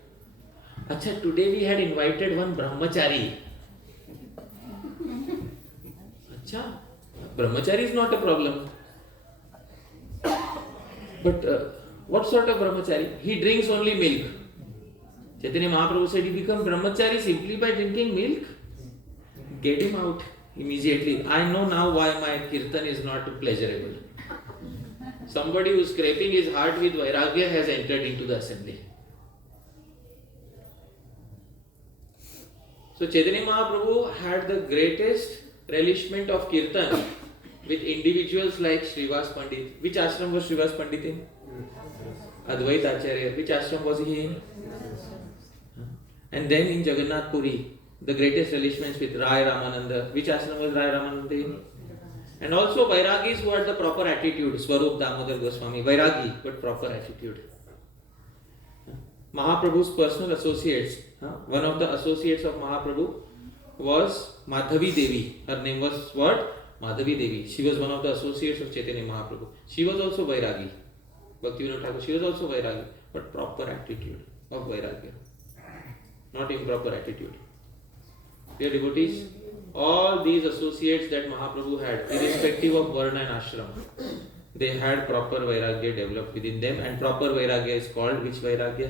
Acha, today we had invited one brahmachari. Acha, brahmachari is not a problem. But what sort of brahmachari? He drinks only milk. Chaitanya Mahaprabhu said he become brahmachari simply by drinking milk. Get him out immediately. I know now why my kirtan is not pleasurable. Somebody who is scraping his heart with Vairagya has entered into the assembly. So Chaitanya Mahaprabhu had the greatest relishment of kirtan with individuals like Srivas Pandit. Which ashram was Srivas Pandit in? Advaita Acharya. Which ashram was he in? And then in Jagannath Puri, the greatest relishments with Rai Ramananda. Which ashram was Rai Ramananda in? And also Vairagis who had the proper attitude. Swarup Damodar Goswami. Vairagi, but proper attitude. Mahaprabhu's personal associates. One of the associates of Mahaprabhu was Madhavi Devi. Her name was what? Madhavi Devi. She was one of the associates of Chaitanya Mahaprabhu. She was also Vairagi. Bhakti Vinod Thakur. She was also Vairagi. But proper attitude of Vairagya. Not improper attitude. Dear devotees, All these associates that Mahaprabhu had, irrespective of Varna and Ashram, they had proper Vairagya developed within them, and proper Vairagya is called which Vairagya?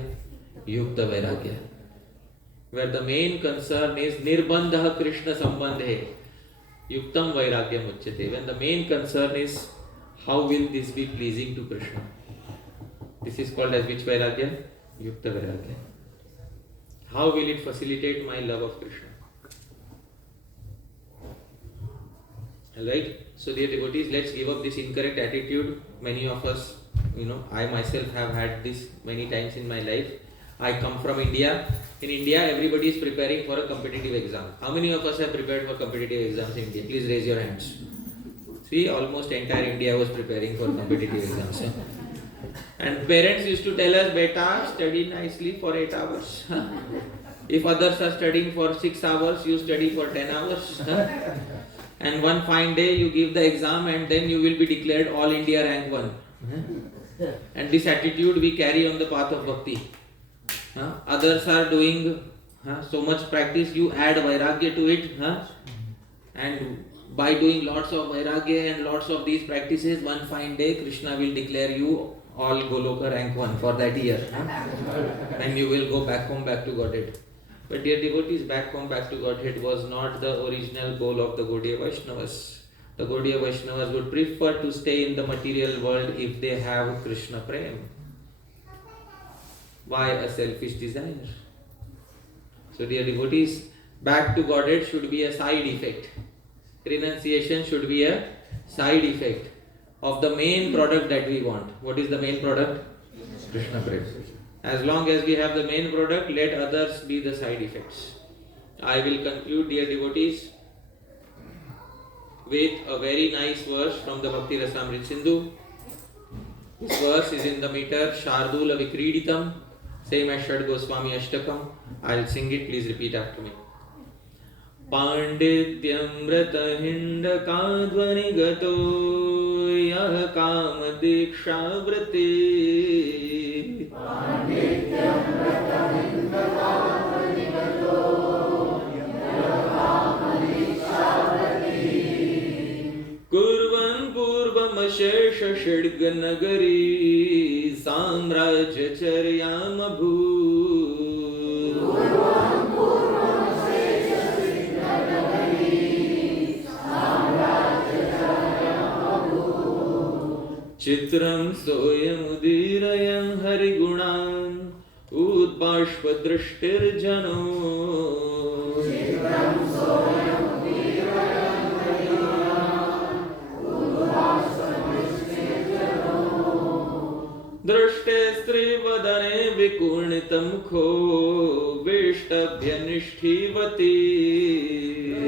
Yukta Vairagya. Where the main concern is Nirbandha Krishna Sambandhe. Yuktam Vairagya Muchyate. When the main concern is how will this be pleasing to Krishna. This is called as which Vairagya? Yukta Vairagya. How will it facilitate my love of Krishna? Alright? So dear devotees, let's give up this incorrect attitude. Many of us, I myself have had this many times in my life. I come from India. In India, everybody is preparing for a competitive exam. How many of us have prepared for competitive exams in India? Please raise your hands. See, almost entire India was preparing for competitive exams. And parents used to tell us, beta, study nicely for 8 hours. If others are studying for 6 hours, you study for 10 hours. And one fine day you give the exam and then you will be declared All India Rank 1. And this attitude we carry on the path of bhakti. Others are doing so much practice, you add Vairagya to it. And by doing lots of Vairagya and lots of these practices, one fine day Krishna will declare you all Goloka Rank 1 for that year. And you will go back home, back to Godhead. But dear devotees, back home, back to Godhead was not the original goal of the Gaudiya Vaishnavas. The Gaudiya Vaishnavas would prefer to stay in the material world if they have Krishna Prem. Why a selfish desire? So dear devotees, back to Godhead should be a side effect. Renunciation should be a side effect of the main product that we want. What is the main product? Krishna Prem. As long as we have the main product, let others be the side effects. I will conclude, dear devotees, with a very nice verse from the Bhakti Rasamrita Sindhu. This verse is in the meter Shardula Vikriditam, same as Shad Goswami Ashtakam. I will sing it, please repeat after me. Pandityam Vrata Hinda Kadvani Gato Yah Kam Diksha Vrati Pandityam Vrata Hinda Kadvani Gato Yah Kam Diksha Vrati Kurvan Purvam Ashesha Shidga Nagari Samrajya Charyam Bhu Kurvan Purvam Chitram soyamudirayan harigunan udbashpadrishtir jano Chitram soyamudirayan harigunan udbashpadrishtir jano Drashte strivadane vikurnitam kho Vishtabhya nishthivati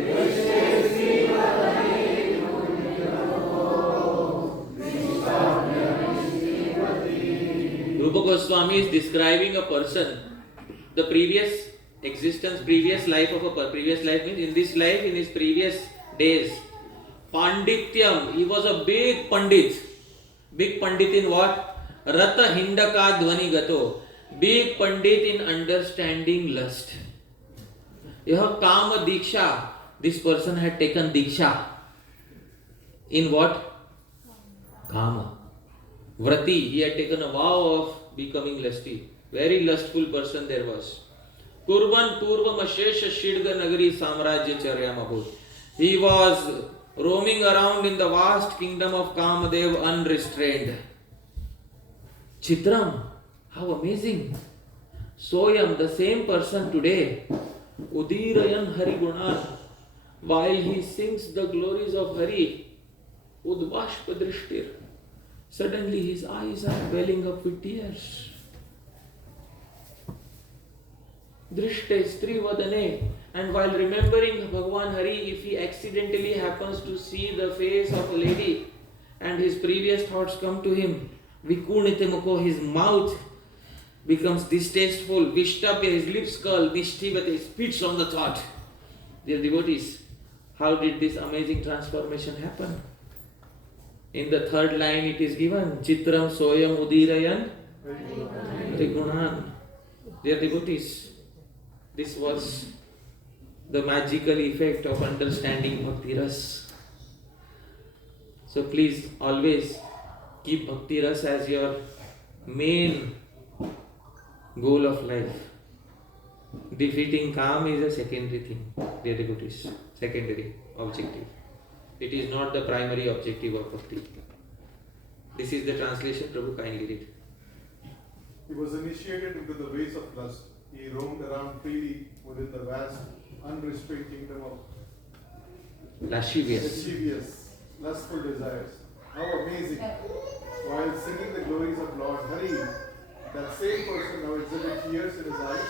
Drashte strivadane Rupa Goswami is describing a person, the previous existence, previous life of a previous life means in this life, in his previous days. Pandityam, he was a big pandit. Big pandit in what? Rata Hindaka Dhvani Gato. Big pandit in understanding lust. Yaha Kama Diksha. This person had taken Diksha. In what? Kama. Vrati, he had taken a vow of becoming lusty. Very lustful person there was. Kurvan Purvam Ashesha Shidga Nagari Samrajya Charyamabhut. He was roaming around in the vast kingdom of Kamadev unrestrained. Chitram, how amazing. Soyam, the same person today, Udirayan Harigunan, while he sings the glories of Hari, Udvashpadrishtir, suddenly his eyes are welling up with tears. Drishte Strivadane, and while remembering Bhagwan Hari, if he accidentally happens to see the face of a lady and his previous thoughts come to him, Vikunitemuko, his mouth becomes distasteful, Vishtapya, his lips curl, Nishtivate, spits on the thought. Dear devotees, how did this amazing transformation happen? In the third line it is given, Chitram Soyam Udirayan Trigunan. Dear devotees, this was the magical effect of understanding Bhakti Ras. So please always keep Bhakti Ras as your main goal of life. Defeating Kam is a secondary thing, dear devotees, secondary objective. It is not the primary objective of Bhakti. This is the translation, Prabhu, kindly read. He was initiated into the ways of lust. He roamed around freely within the vast, unrestrained kingdom of lascivious, lustful desires. How amazing! While singing the glories of Lord Hari, that same person now exhibits tears in his eyes,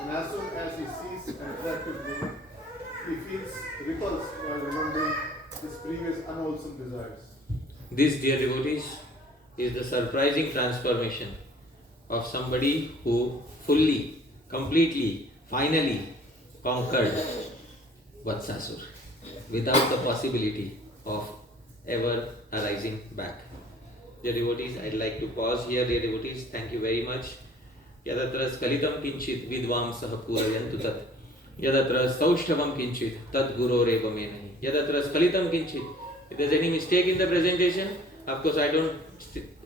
and as soon as he sees an attractive woman, he feels repulsed while remembering his previous unwholesome desires. This, dear devotees, is the surprising transformation of somebody who fully, completely, finally conquered Vatsasur without the possibility of ever arising back. Dear devotees, I'd like to pause here, dear devotees. Thank you very much. Yadatra skalitam kinchit vidvamsah purayantu tat. Yadatra saushthavam kinchit tad guroreva menahi. Yadatra skalitam kinchit. If there's any mistake in the presentation, of course I don't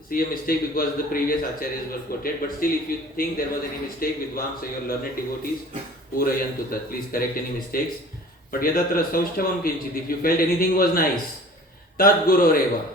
see a mistake because the previous acharyas were quoted, but still if you think there was any mistake, vidvamsa, your learned devotees, purayantu tat. Please correct any mistakes. But yadatra saushthavam kinchit. If you felt anything was nice, tad guroreva.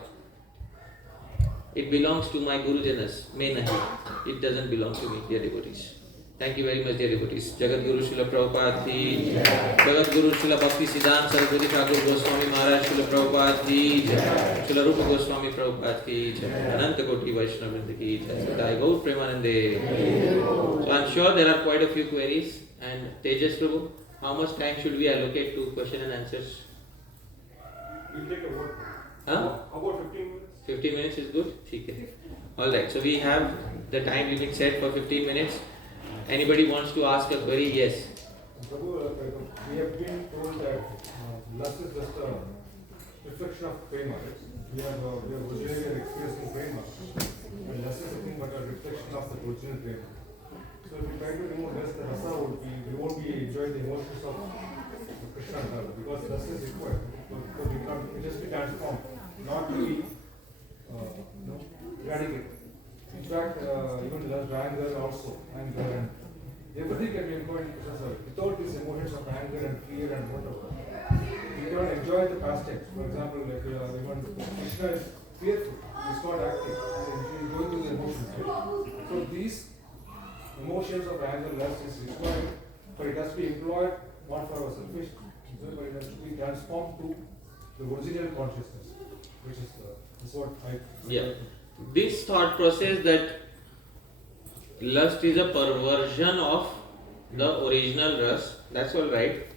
It belongs to my Gurujanas, may nahi. It doesn't belong to me, dear devotees. Thank you very much, dear devotees. Jagat Guru Srila Prabhupada ki, Jagat Guru Srila Bhakti Siddhanta Saraswati Thakur Goswami Maharaj Srila Prabhupada ki, Srila Rupa Goswami Prabhupada ki, Ananta Koti Vaishnava Vrinda ki, Sadai Gaur Premanande. So I'm sure there are quite a few queries. And Tejas Prabhu, how much time should we allocate to question and answers? We'll take a vote. Huh? How about 15 minutes? 15 minutes is good? Okay. Alright, so we have the time limit set for 15 minutes. Anybody wants to ask a query? Yes. Prabhu, we have been told that lust is just a reflection of prema. We are originally experiencing prema. And lust is nothing but a reflection of the original prema. So if we try to remove lust, the rasa we won't be enjoying the emotions of Krishna and Radha because lust is required. So we just be transformed, not to be eradicate. In fact, even lust, anger also, and everything can be employed in Krishna's service. Without these emotions of anger and fear and whatever, we cannot enjoy the pastimes. For example, like even Krishna is fearful, he is not active, he is going through the emotions. Right? So these emotions of anger, lust is required, but it has to be employed not for our selfish, but it has to be transformed to the original consciousness, which is what I. Yeah. This thought process that lust is a perversion of the original rasa, that's all right.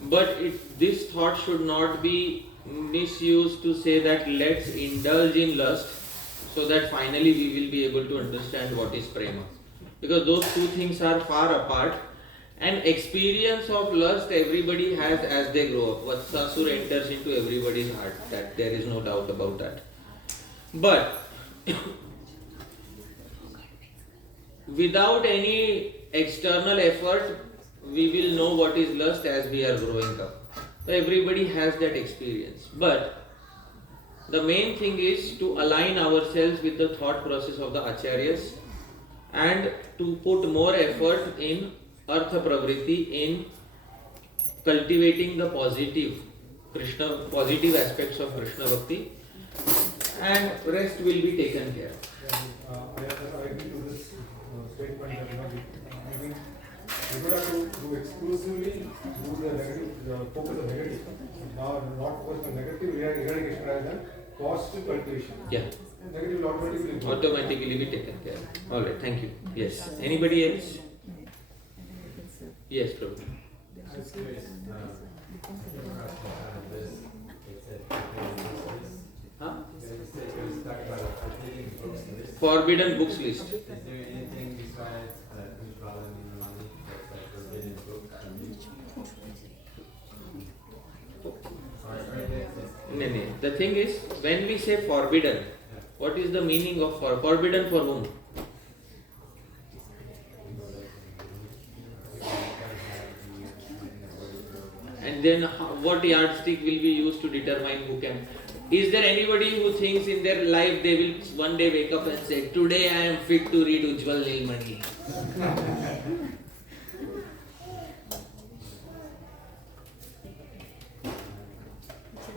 But this thought should not be misused to say that let's indulge in lust so that finally we will be able to understand what is prema. Because those two things are far apart. And experience of lust everybody has as they grow up. Vatsasur enters into everybody's heart. That there is no doubt about that. But without any external effort, we will know what is lust as we are growing up. So everybody has that experience. But the main thing is to align ourselves with the thought process of the acharyas and to put more effort in artha pravritti, in cultivating the positive aspects of Krishna Bhakti, and rest will be taken care of. I agree to this statement that we would have to do exclusively do the negative, focus on negative, not focus on negative eradication rather than positive cultivation. Yeah. Negative will automatically be taken care of. Alright, thank you. Yes. Anybody else? Yes, Prabhu. Huh? Forbidden books list. Is there anything besides Vishwala and Mani that's like forbidden books? No. The thing is, when we say forbidden, what is the meaning of forbidden for whom? And then what yardstick will be used to determine who can? Is there anybody who thinks in their life they will one day wake up and say, today I am fit to read Ujjwal Nilmani?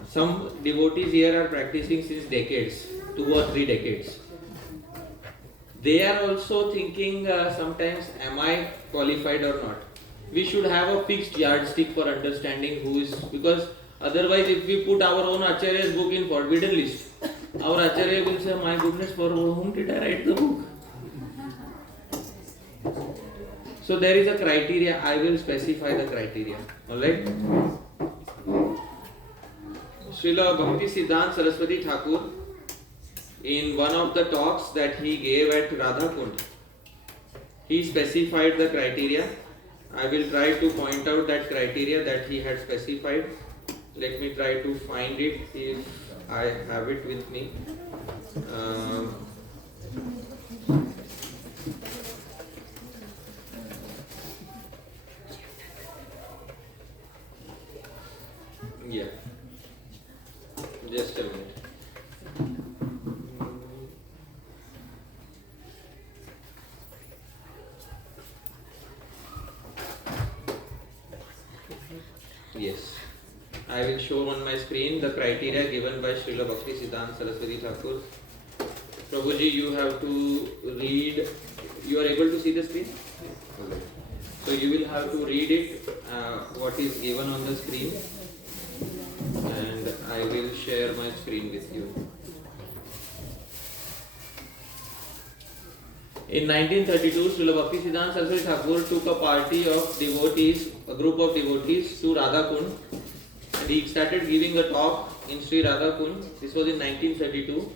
Some devotees here are practicing since decades, 2 or 3 decades. They are also thinking sometimes, am I qualified or not? We should have a fixed yardstick for understanding who is, because otherwise if we put our own Acharya's book in forbidden list, our Acharya will say, my goodness, for whom did I write the book? So there is a criteria, I will specify the criteria. Alright? Srila Bhakti Siddhanta Saraswati Thakur, in one of the talks that he gave at Radhakund, he specified the criteria. I will try to point out that criteria that he had specified. Let me try to find it if I have it with me. Yeah. Just a minute. Yes. I will show on my screen the criteria given by Srila Bhakti Siddhanta Saraswati Thakur. Prabhuji, you have to read. You are able to see the screen? Okay. So you will have to read it, what is given on the screen. And I will share my screen with you. In 1932, Srila Bhakti Siddhanta Saraswati Thakur took a party of devotees, a group of devotees, to Radhakund, and he started giving a talk in Sri Radhakund. This was in 1932,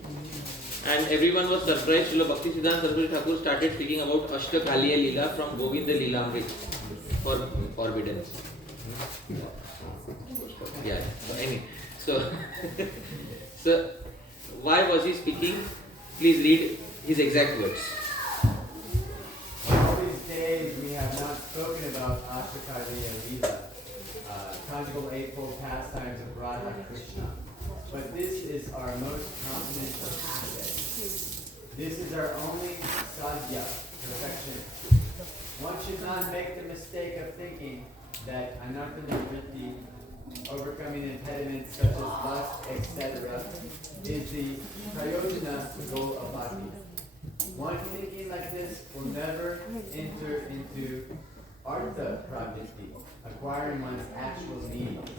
and everyone was surprised. Srila Bhakti Siddhanta Saraswati Thakur started speaking about Ashtakaliya Leela from Govinda Leelamrit for forbidden. Yeah. So why was he speaking? Please read his exact words. All these days we have not spoken about Ashtakaliya Leela, conjugal eightfold pastimes of Radha Krishna. But this is our most prominent aspect. This is our only sadhya, perfection. One should not make the mistake of thinking that anarthana vritti, overcoming impediments such as lust, etc., is the prayojana goal of bhakti. One thinking like this will never enter into artha pravritti, acquiring one's actual needs.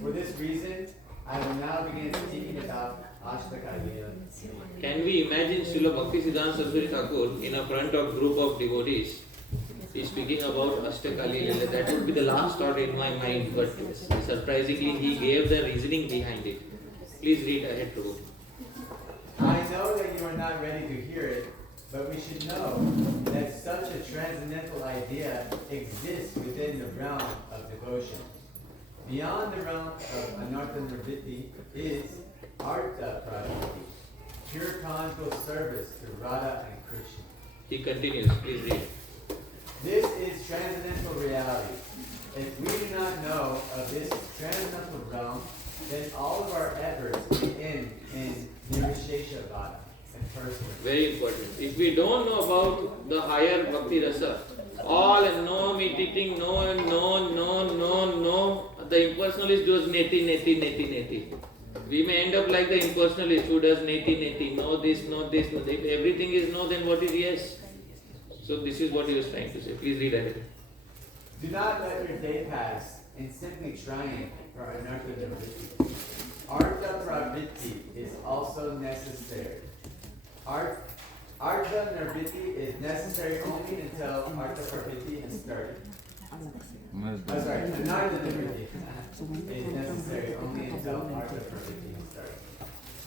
For this reason, I will now begin speaking about Ashtakaliya. Can we imagine Srila Bhakti Siddhanta Saraswati Thakur in a front of group of devotees? He is speaking about Ashtakaliya Leela. That would be the last thought in my mind, but surprisingly he gave the reasoning behind it. Please read ahead, Prabhu. I know that you are not ready to hear it, but we should know that such a transcendental idea exists within the realm of devotion. Beyond the realm of anartha nirvritti is artha pravritti, pure conjugal service to Radha and Krishna. He continues, please read. This is transcendental reality. If we do not know of this transcendental realm, then all of our efforts will end in nirvishesha vada and personal. Very important. If we don't know about the higher Bhakti Rasa, all and no meditating, no and no, the impersonalist does neti. We may end up like the impersonalist who does neti, no this. If everything is no, then what is yes? So this is what he was trying to say. Please read ahead. Do not let your day pass in simply trying for anartha nirvritti. Artha pravritti is also necessary. Artha nirvritti is necessary only until artha pravritti has started. Anartha nirvritti is necessary only until artha pravritti has started.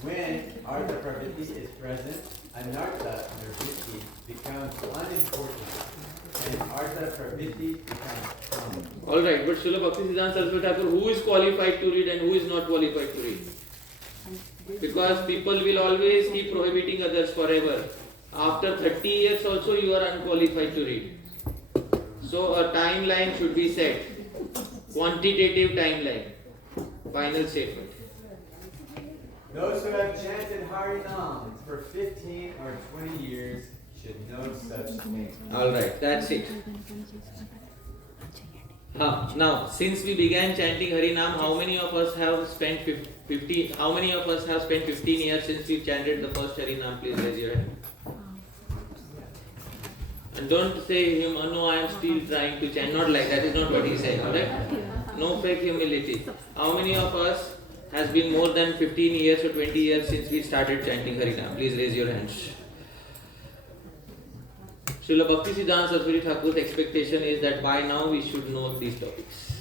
When artha pravritti is present, anartha nirvritti becomes unimportant, and artha pravritti becomes common. Alright, but Srila Bhakti Siddhanta Saraswati Thakur, who is qualified to read and who is not qualified to read? Because people will always keep prohibiting others forever. After 30 years also you are unqualified to read. So a timeline should be set. quantitative timeline. Final statement. Those who have chanted Harinam for 15 or 20 years should know such thing. Alright, that's it. Now, since we began chanting Harinam, how many of us have spent 15 years since we chanted the first Harinam? Please raise your hand. And don't say him, oh, no, I am still trying to chant. Not like that, is not what he is saying. Alright? No fake humility. How many of us has been more than 15 years or 20 years since we started chanting Harinam? Please raise your hands. Srila Bhaktisiddhanta Saraswati Thakur's expectation is that by now we should know these topics.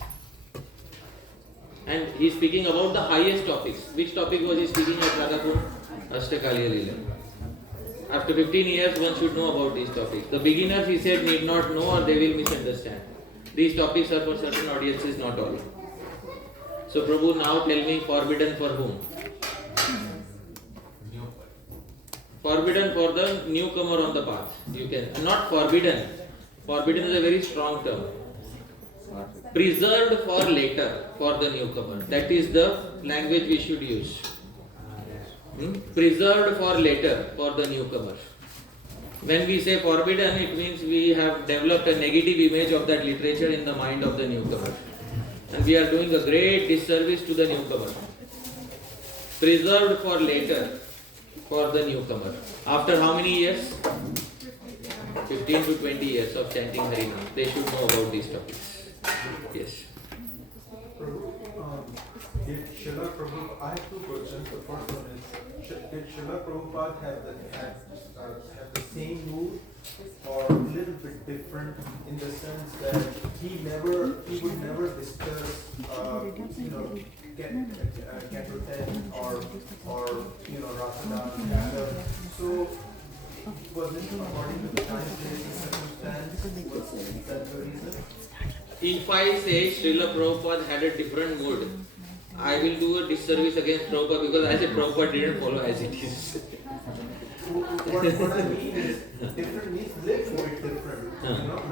And he is speaking about the highest topics. Which topic was he speaking at Radhakund? Ashtakaliya Leela. After 15 years, one should know about these topics. The beginners, he said, need not know or they will misunderstand. These topics are for certain audiences, not all. So Prabhu, now tell me, forbidden for whom? Forbidden for the newcomer on the path. You can not forbidden. Forbidden is a very strong term. Preserved for later for the newcomer. That is the language we should use. Preserved for later for the newcomer. When we say forbidden, it means we have developed a negative image of that literature in the mind of the newcomer. And we are doing a great disservice to the newcomer. Preserved for later for the newcomer. After how many years? 15 to 20 years of chanting Harinam. They should know about these topics. Yes. Prabhu, did Srila Prabhupada, I have two questions. The first one is, did Srila Prabhupada have the same mood or a little bit different in the sense that he would never discuss, get repent or Rasadhan. So, was it according to the time, place, and circumstance? Was that the reason? If I say Srila Prabhupada had a different mood, I will do a disservice against Prabhupada because I said Prabhupada didn't follow as it is. What I mean is, different means little bit different. Not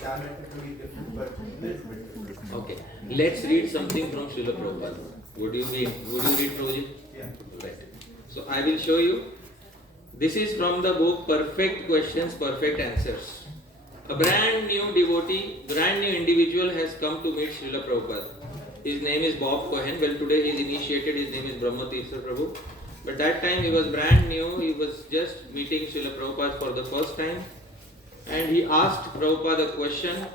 diametrically different, but little bit different. Okay. Let's read something from Srila Prabhupada. Would you read Prabhuji? Yeah. Right. So I will show you. This is from the book Perfect Questions, Perfect Answers. A brand new devotee, brand new individual has come to meet Srila Prabhupada. His name is Bob Cohen. Well, today he is initiated. His name is Brahma Tirtha Prabhu. But that time he was brand new. He was just meeting Srila Prabhupada for the first time. And he asked Prabhupada a question.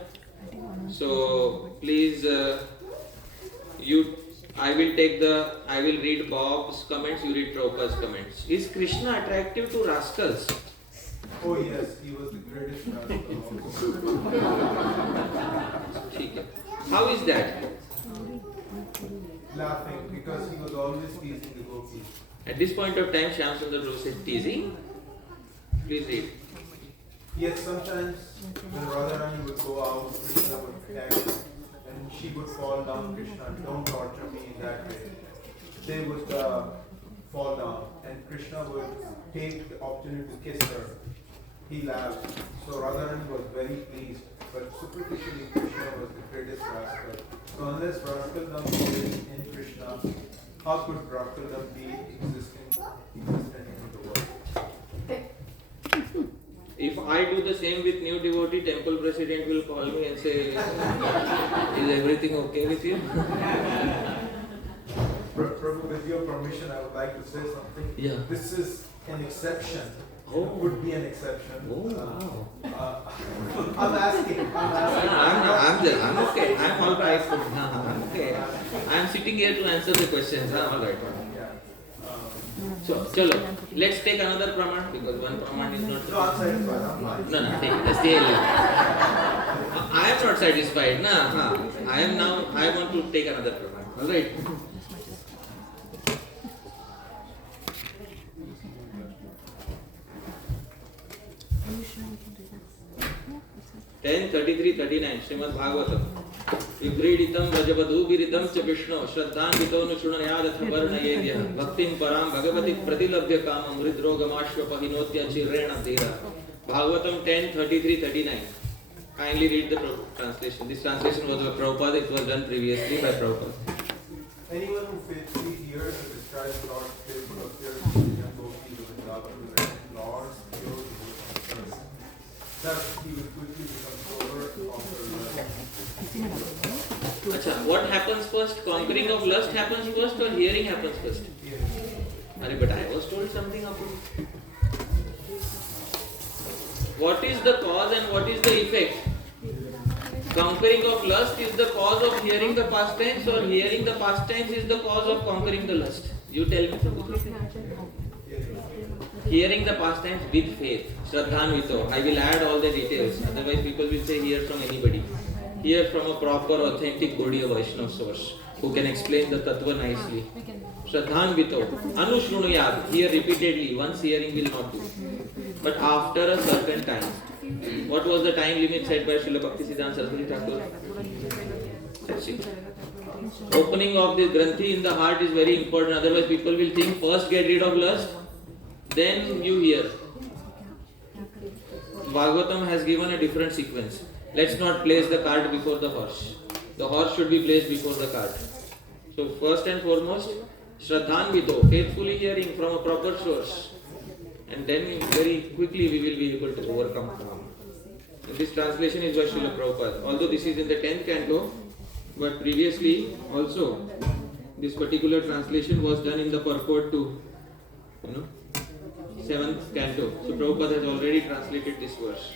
So please, I will read Bob's comments. You read Prabhupada's comments. Is Krishna attractive to rascals? Oh yes, he was the greatest rascal. How is that? Laughing because he was always teasing the gopis. At this point of time, Shyam Sundar Prabhu said, teasing? Please read. Yes, sometimes when Radharani would go out, Krishna would attack and she would fall down. Krishna, don't torture me in that way. They would fall down and Krishna would take the opportunity to kiss her. He laughed. So Radharani was very pleased. But superficially, Krishna was the greatest rascal. So unless rascaldom is in Krishna, how could rascaldom be existent in the world? If I do the same with new devotee, temple president will call me and say, is everything okay with you? Prabhu, with your permission, I would like to say something. Yeah. This is an exception. Oh. It would be an exception. Oh, wow. I'm asking. I'm okay. I'm all right. I'm okay. I'm sitting here to answer the questions. I'm all right. Yeah. So, chalo. Let's take another praman because one praman is not. No, I'm satisfied. I'm fine. No, take. Stay alone. I am not satisfied. I want to take another praman. All right. 10:33-39 Shrimad Bhagavatam विभ्रीडितं व्रजवधूभिरिदं च विष्णो श्रद्धान्वितो नु शृणुयादथ वर्णयेद्यः भक्तिं परां भगवति प्रतिलभ्य कामं हृद्रोगमाश्वपहिनोत्य चिरेण धीरा Bhagavatam 10:33-39 Kindly read the translation. This translation was by Prabhupada. It was done previously by Prabhupada. Anyone who faithfully hears and describes Lord's faithful affairs can go to the Vrindavan to rest Lord's pure devotion. Thus, he will quickly become sober, conquer lust. Acha, what happens first? Conquering of lust happens first or hearing happens first? But I was told something about it. What is the cause and what is the effect? Conquering of lust is the cause of hearing the past tense, or hearing the past tense is the cause of conquering the lust? You tell me, Prabhu. Hearing the past tense with faith. Shraddhanvito. I will add all the details. Otherwise people will say hear from anybody. Hear from a proper, authentic Gaudiya Vaishnava source who can explain the tattva nicely. Shraddhanvito. Anushrunuyad. Hear repeatedly. Once hearing will not do. But after a certain time. What was the time limit set by Srila Bhaktisiddhanta Saraswati Thakur? That's it. Opening of this granthi in the heart is very important. Otherwise people will think first get rid of lust, then you hear. Bhagavatam has given a different sequence. Let's not place the cart before the horse. The horse should be placed before the cart. So first and foremost, Shraddhanvito, faithfully hearing from a proper source. And then very quickly we will be able to overcome karma. This translation is by Srila Prabhupada. Although this is in the 10th canto, but previously also this particular translation was done in the purport to 7th canto. So Prabhupada has already translated this verse.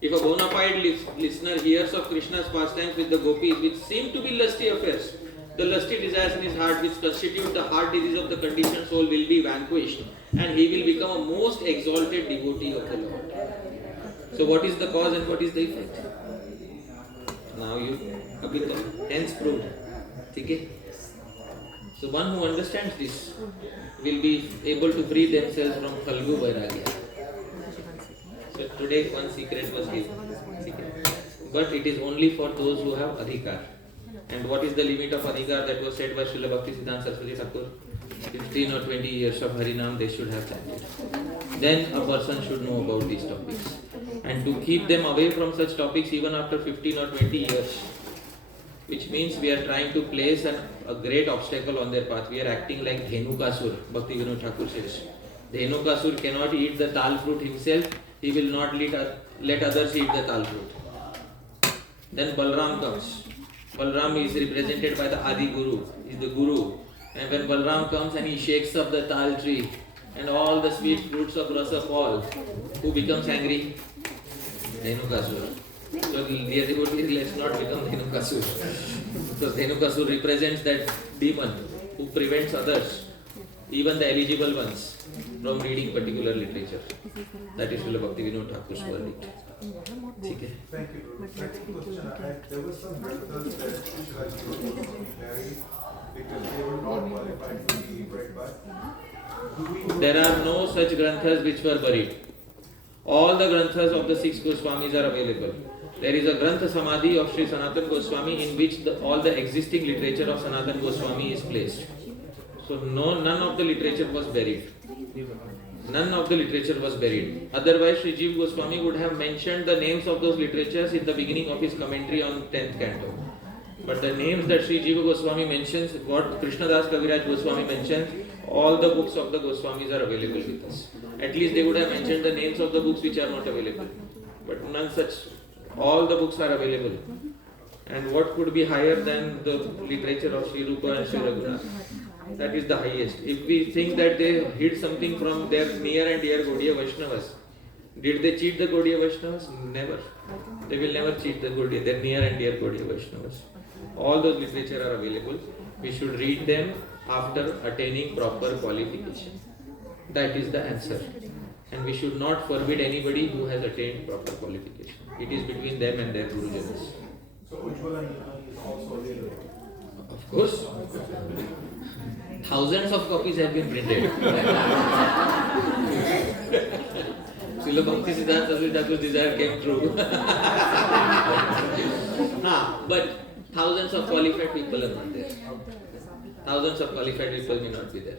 If a bona fide listener hears of Krishna's pastimes with the gopis, which seem to be lusty affairs, the lusty desires in his heart, which constitute the heart disease of the conditioned soul, will be vanquished, and he will become a most exalted devotee of the Lord. So what is the cause and what is the effect? Now you hence proved. Okay? So one who understands this will be able to free themselves from Phalgu Vairagya. So today one secret was given. But it is only for those who have adhikar. And what is the limit of adhikar that was said by Srila Bhaktisiddhanta Saraswati Thakur? 15 or 20 years of Harinam they should have chanted. Then a person should know about these topics. And to keep them away from such topics even after 15 or 20 years, which means we are trying to place a great obstacle on their path. We are acting like Dhenukasur, Bhakti Vinod Thakur says. Dhenukasur cannot eat the tal fruit himself, he will not let others eat the tal fruit. Then Balram comes. Balram is represented by the Adi Guru, he is the Guru. And when Balram comes and he shakes up the tal tree and all the sweet fruits of rasa fall, who becomes angry? Dhenukasur. So dear devotees, let's not become Dhenukasur. Because Dhenukasur represents that demon who prevents others, even the eligible ones, from reading particular literature. That is Srila Bhakti Vinod Thakur's verdict. Okay. Thank you, Prabhu. Second question, there were some granthas that Srila Jiva married because they were not qualified to be read by. There are no such granthas which were buried. All the granthas of the 6 Goswamis are available. There is a Grantha Samadhi of Sri Sanatan Goswami in which all the existing literature of Sanatan Goswami is placed. So none of the literature was buried. None of the literature was buried. Otherwise Sri Jiva Goswami would have mentioned the names of those literatures in the beginning of his commentary on 10th canto. But the names that Sri Jiva Goswami mentions, what Krishnadas Kaviraj Goswami mentions, all the books of the Goswamis are available with us. At least they would have mentioned the names of the books which are not available. But none such, all the books are available. And what could be higher than the literature of Sri Rupa and Sri Raghunath? That is the highest. If we think that they hid something from their near and dear Gaudiya Vaishnavas, did they cheat the Gaudiya Vaishnavas? Never. They will never cheat the Gaudiya, their near and dear Gaudiya Vaishnavas. All those literature are available. We should read them after attaining proper qualification. That is the answer. And we should not forbid anybody who has attained proper qualification. It is between them and their Gurujanas. So Ujjwala is also available. Of course. Thousands of copies have been printed. Srila Bhaktisiddhanta Saraswati Thakur's desire came true. But thousands of qualified people are not there. Thousands of qualified people may not be there.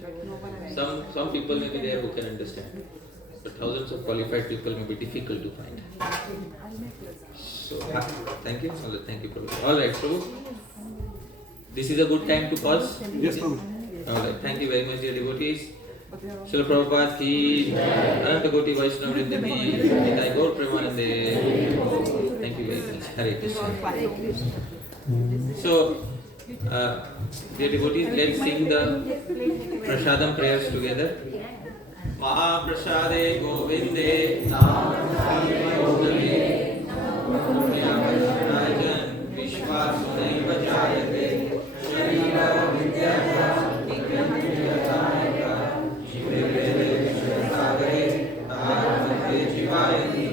Some people may be there who can understand. but thousands of qualified people may be difficult to find. So, thank you. Thank you, Prabhu. All right, Prabhu. This is a good time to pause? Yes, Prabhu. All right. Thank you very much, dear devotees. Srila Prabhupada ki, Ananta Koti Vaishnava Vrinda ki, Nitai Gaur Premanande. Thank you very much. Hare Krishna. So, dear devotees, let's sing the Prashadam prayers together. Mahaprasade Govinde Namastame Rajan Vishwasunai Vajayate Sharira Vidyaya Vikramiyatayaka Shivere Vishwasagare Taratmate Jivayati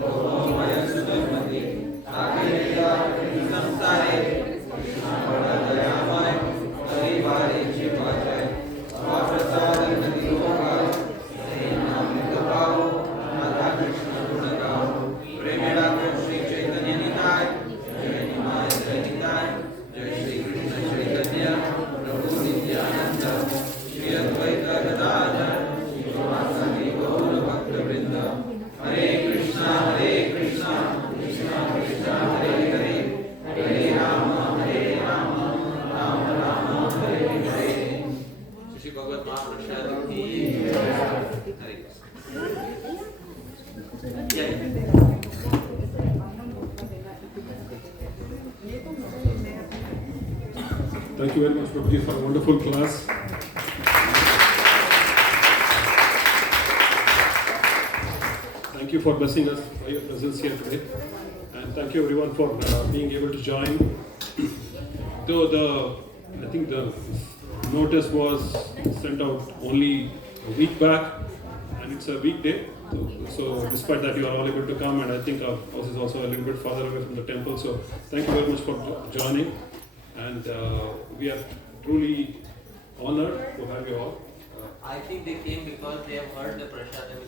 Lomaya Sudharmati Sagarya Samsare Krishnavadayamai Harivare Jivajay Swaprasadam Nadiyogai Thank you very much, Prabhuji, for a wonderful class. Thank you for blessing us by your presence here today. And thank you everyone for being able to join. Though I think the notice was sent out only a week back, and it's a weekday. So despite that, you are all able to come, and I think our house is also a little bit farther away from the temple. So thank you very much for joining. And we are truly honored to have you all. I think they came because they have heard the Prashadam.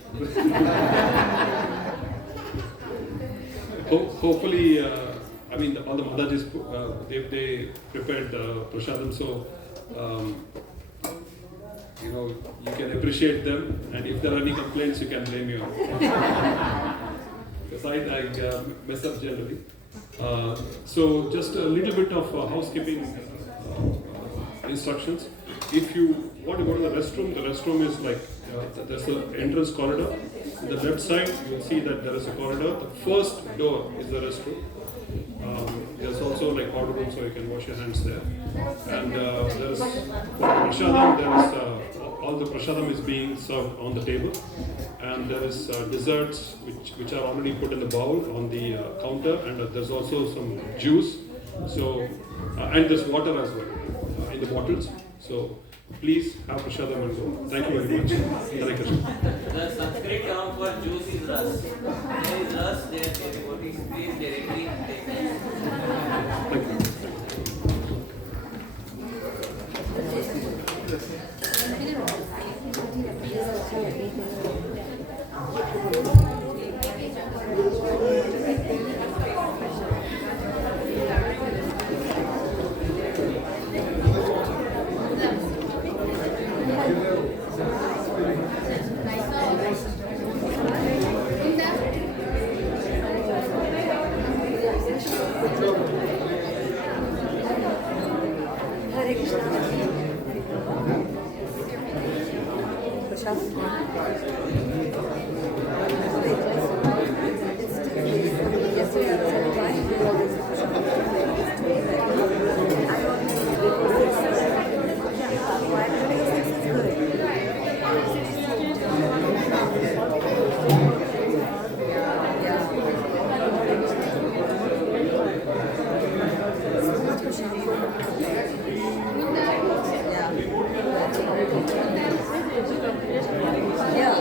Hopefully, I mean, all the Madajis, they prepared Prashadam, so you can appreciate them, and if there are any complaints, you can blame me on. Because I mess up generally. So just a little bit of housekeeping instructions. If you want to go to the restroom is like there's an entrance corridor. On the left side, you will see that there is a corridor. The first door is the restroom. There's also like powder room, so you can wash your hands there. And there's prashadam. All the prashadam is being served on the table, and there is desserts which are already put in the bowl on the counter, and there's also some juice. So and there's water as well in the bottles. So please have prashadam and go. Thank you very much. Hare Krishna. The Sanskrit term for juice is ras. There is ras, there is devotees. Please directly take it. Thank you. Yeah.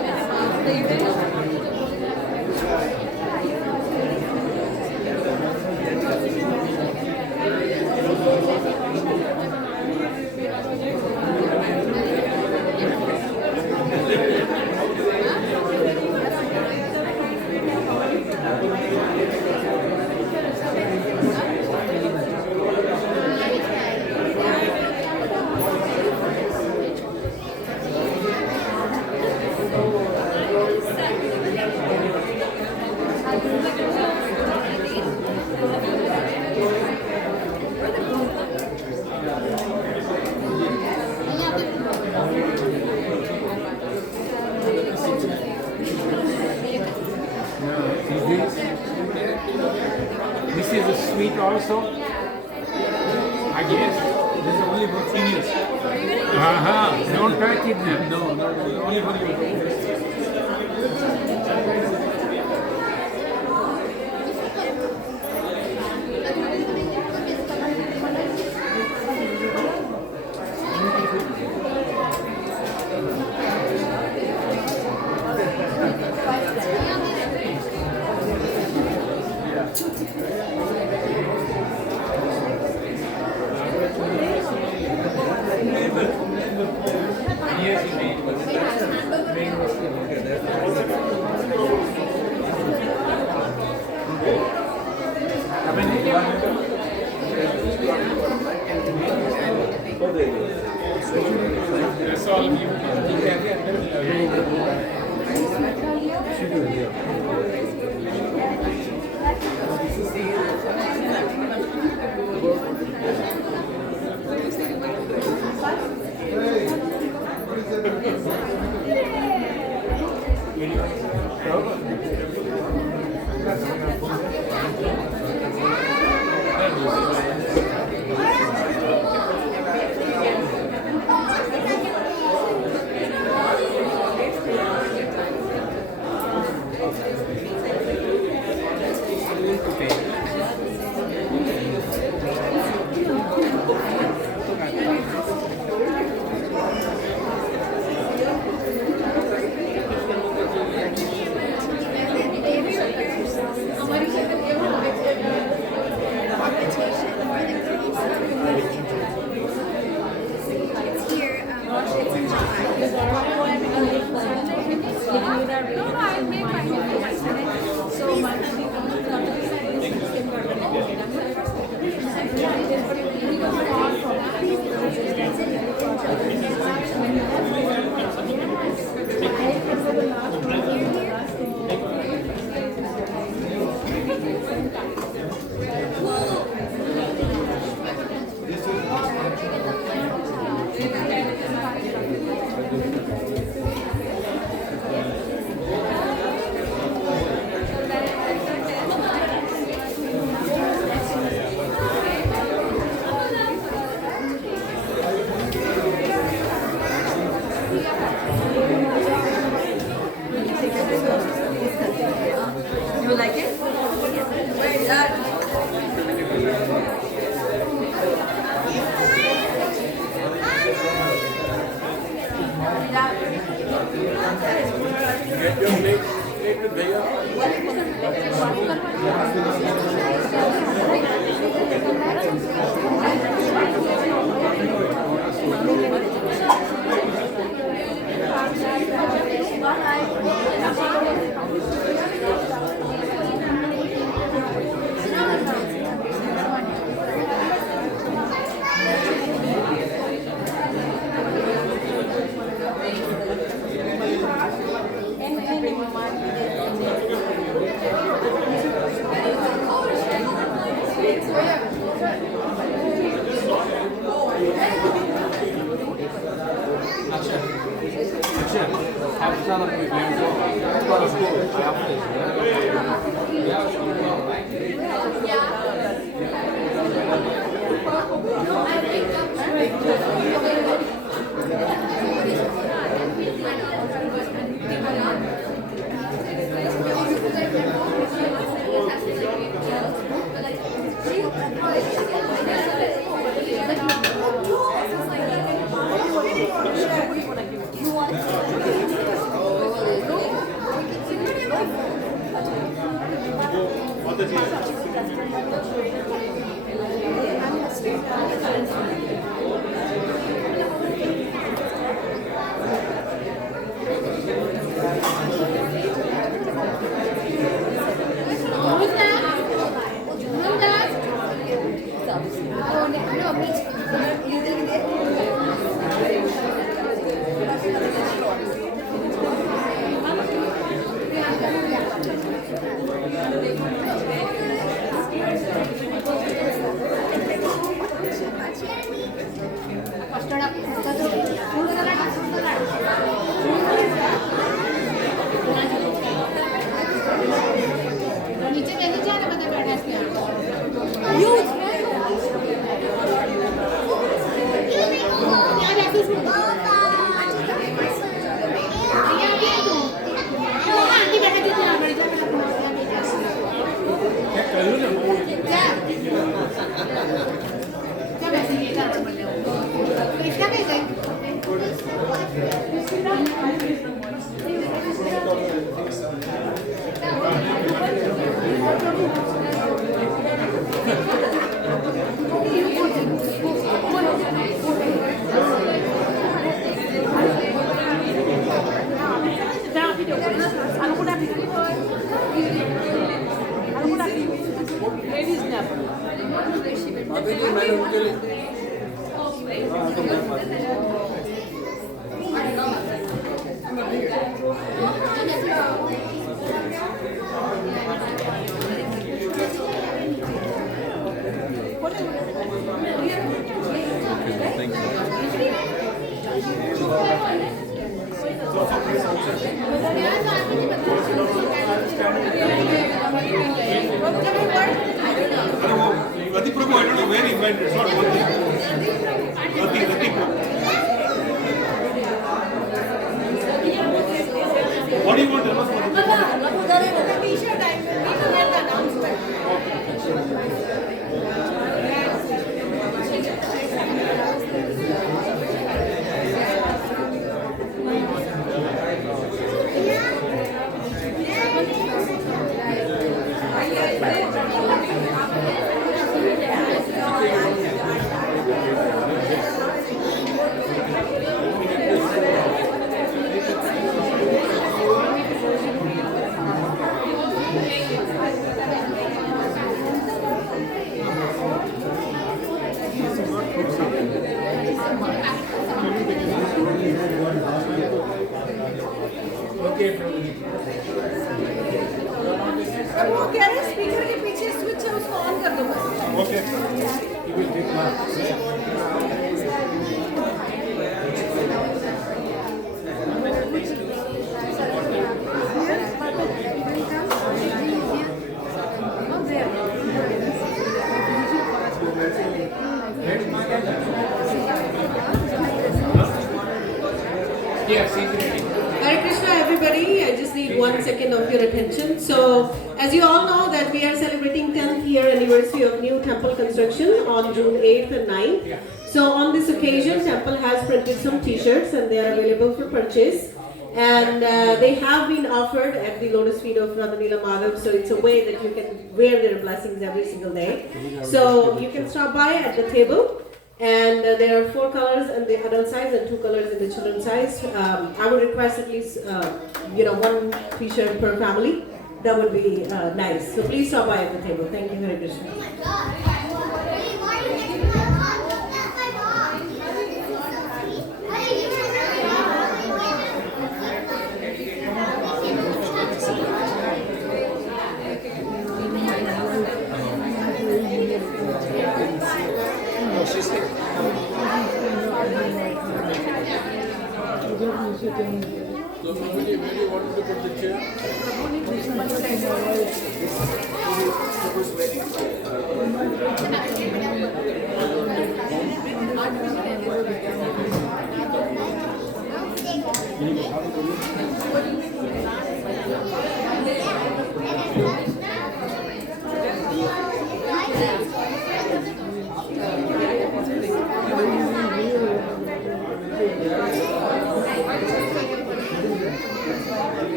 also? I guess. This is only for seniors. Don't touch it then. No, only for you. That's all you the Ladies never. Rati Prabhu, I don't know where he went. It's not working. Rati Prabhu. What do you want to tell us about the T-shirt, I will make the announcement. प्रभु कह रहे speaker के पीछे switch है उसको on कर दो बस। Okay. Hare Krishna everybody, I just need 1 second of your attention. So, as you all know that we are celebrating 10th year anniversary of new temple construction on June 8th and 9th. So on this occasion, temple has printed some t-shirts and they are available for purchase. And they have been offered at the lotus feet of Radhanila Madhav, so it's a way that you can wear their blessings every single day. So you can stop by at the table. And there are 4 colors in the adult size and 2 colors in the children's size. I would request at least 1 t-shirt per family. That would be nice. So please stop by at the table. Thank you, Hare Krishna. So normally where do you want to put the chair?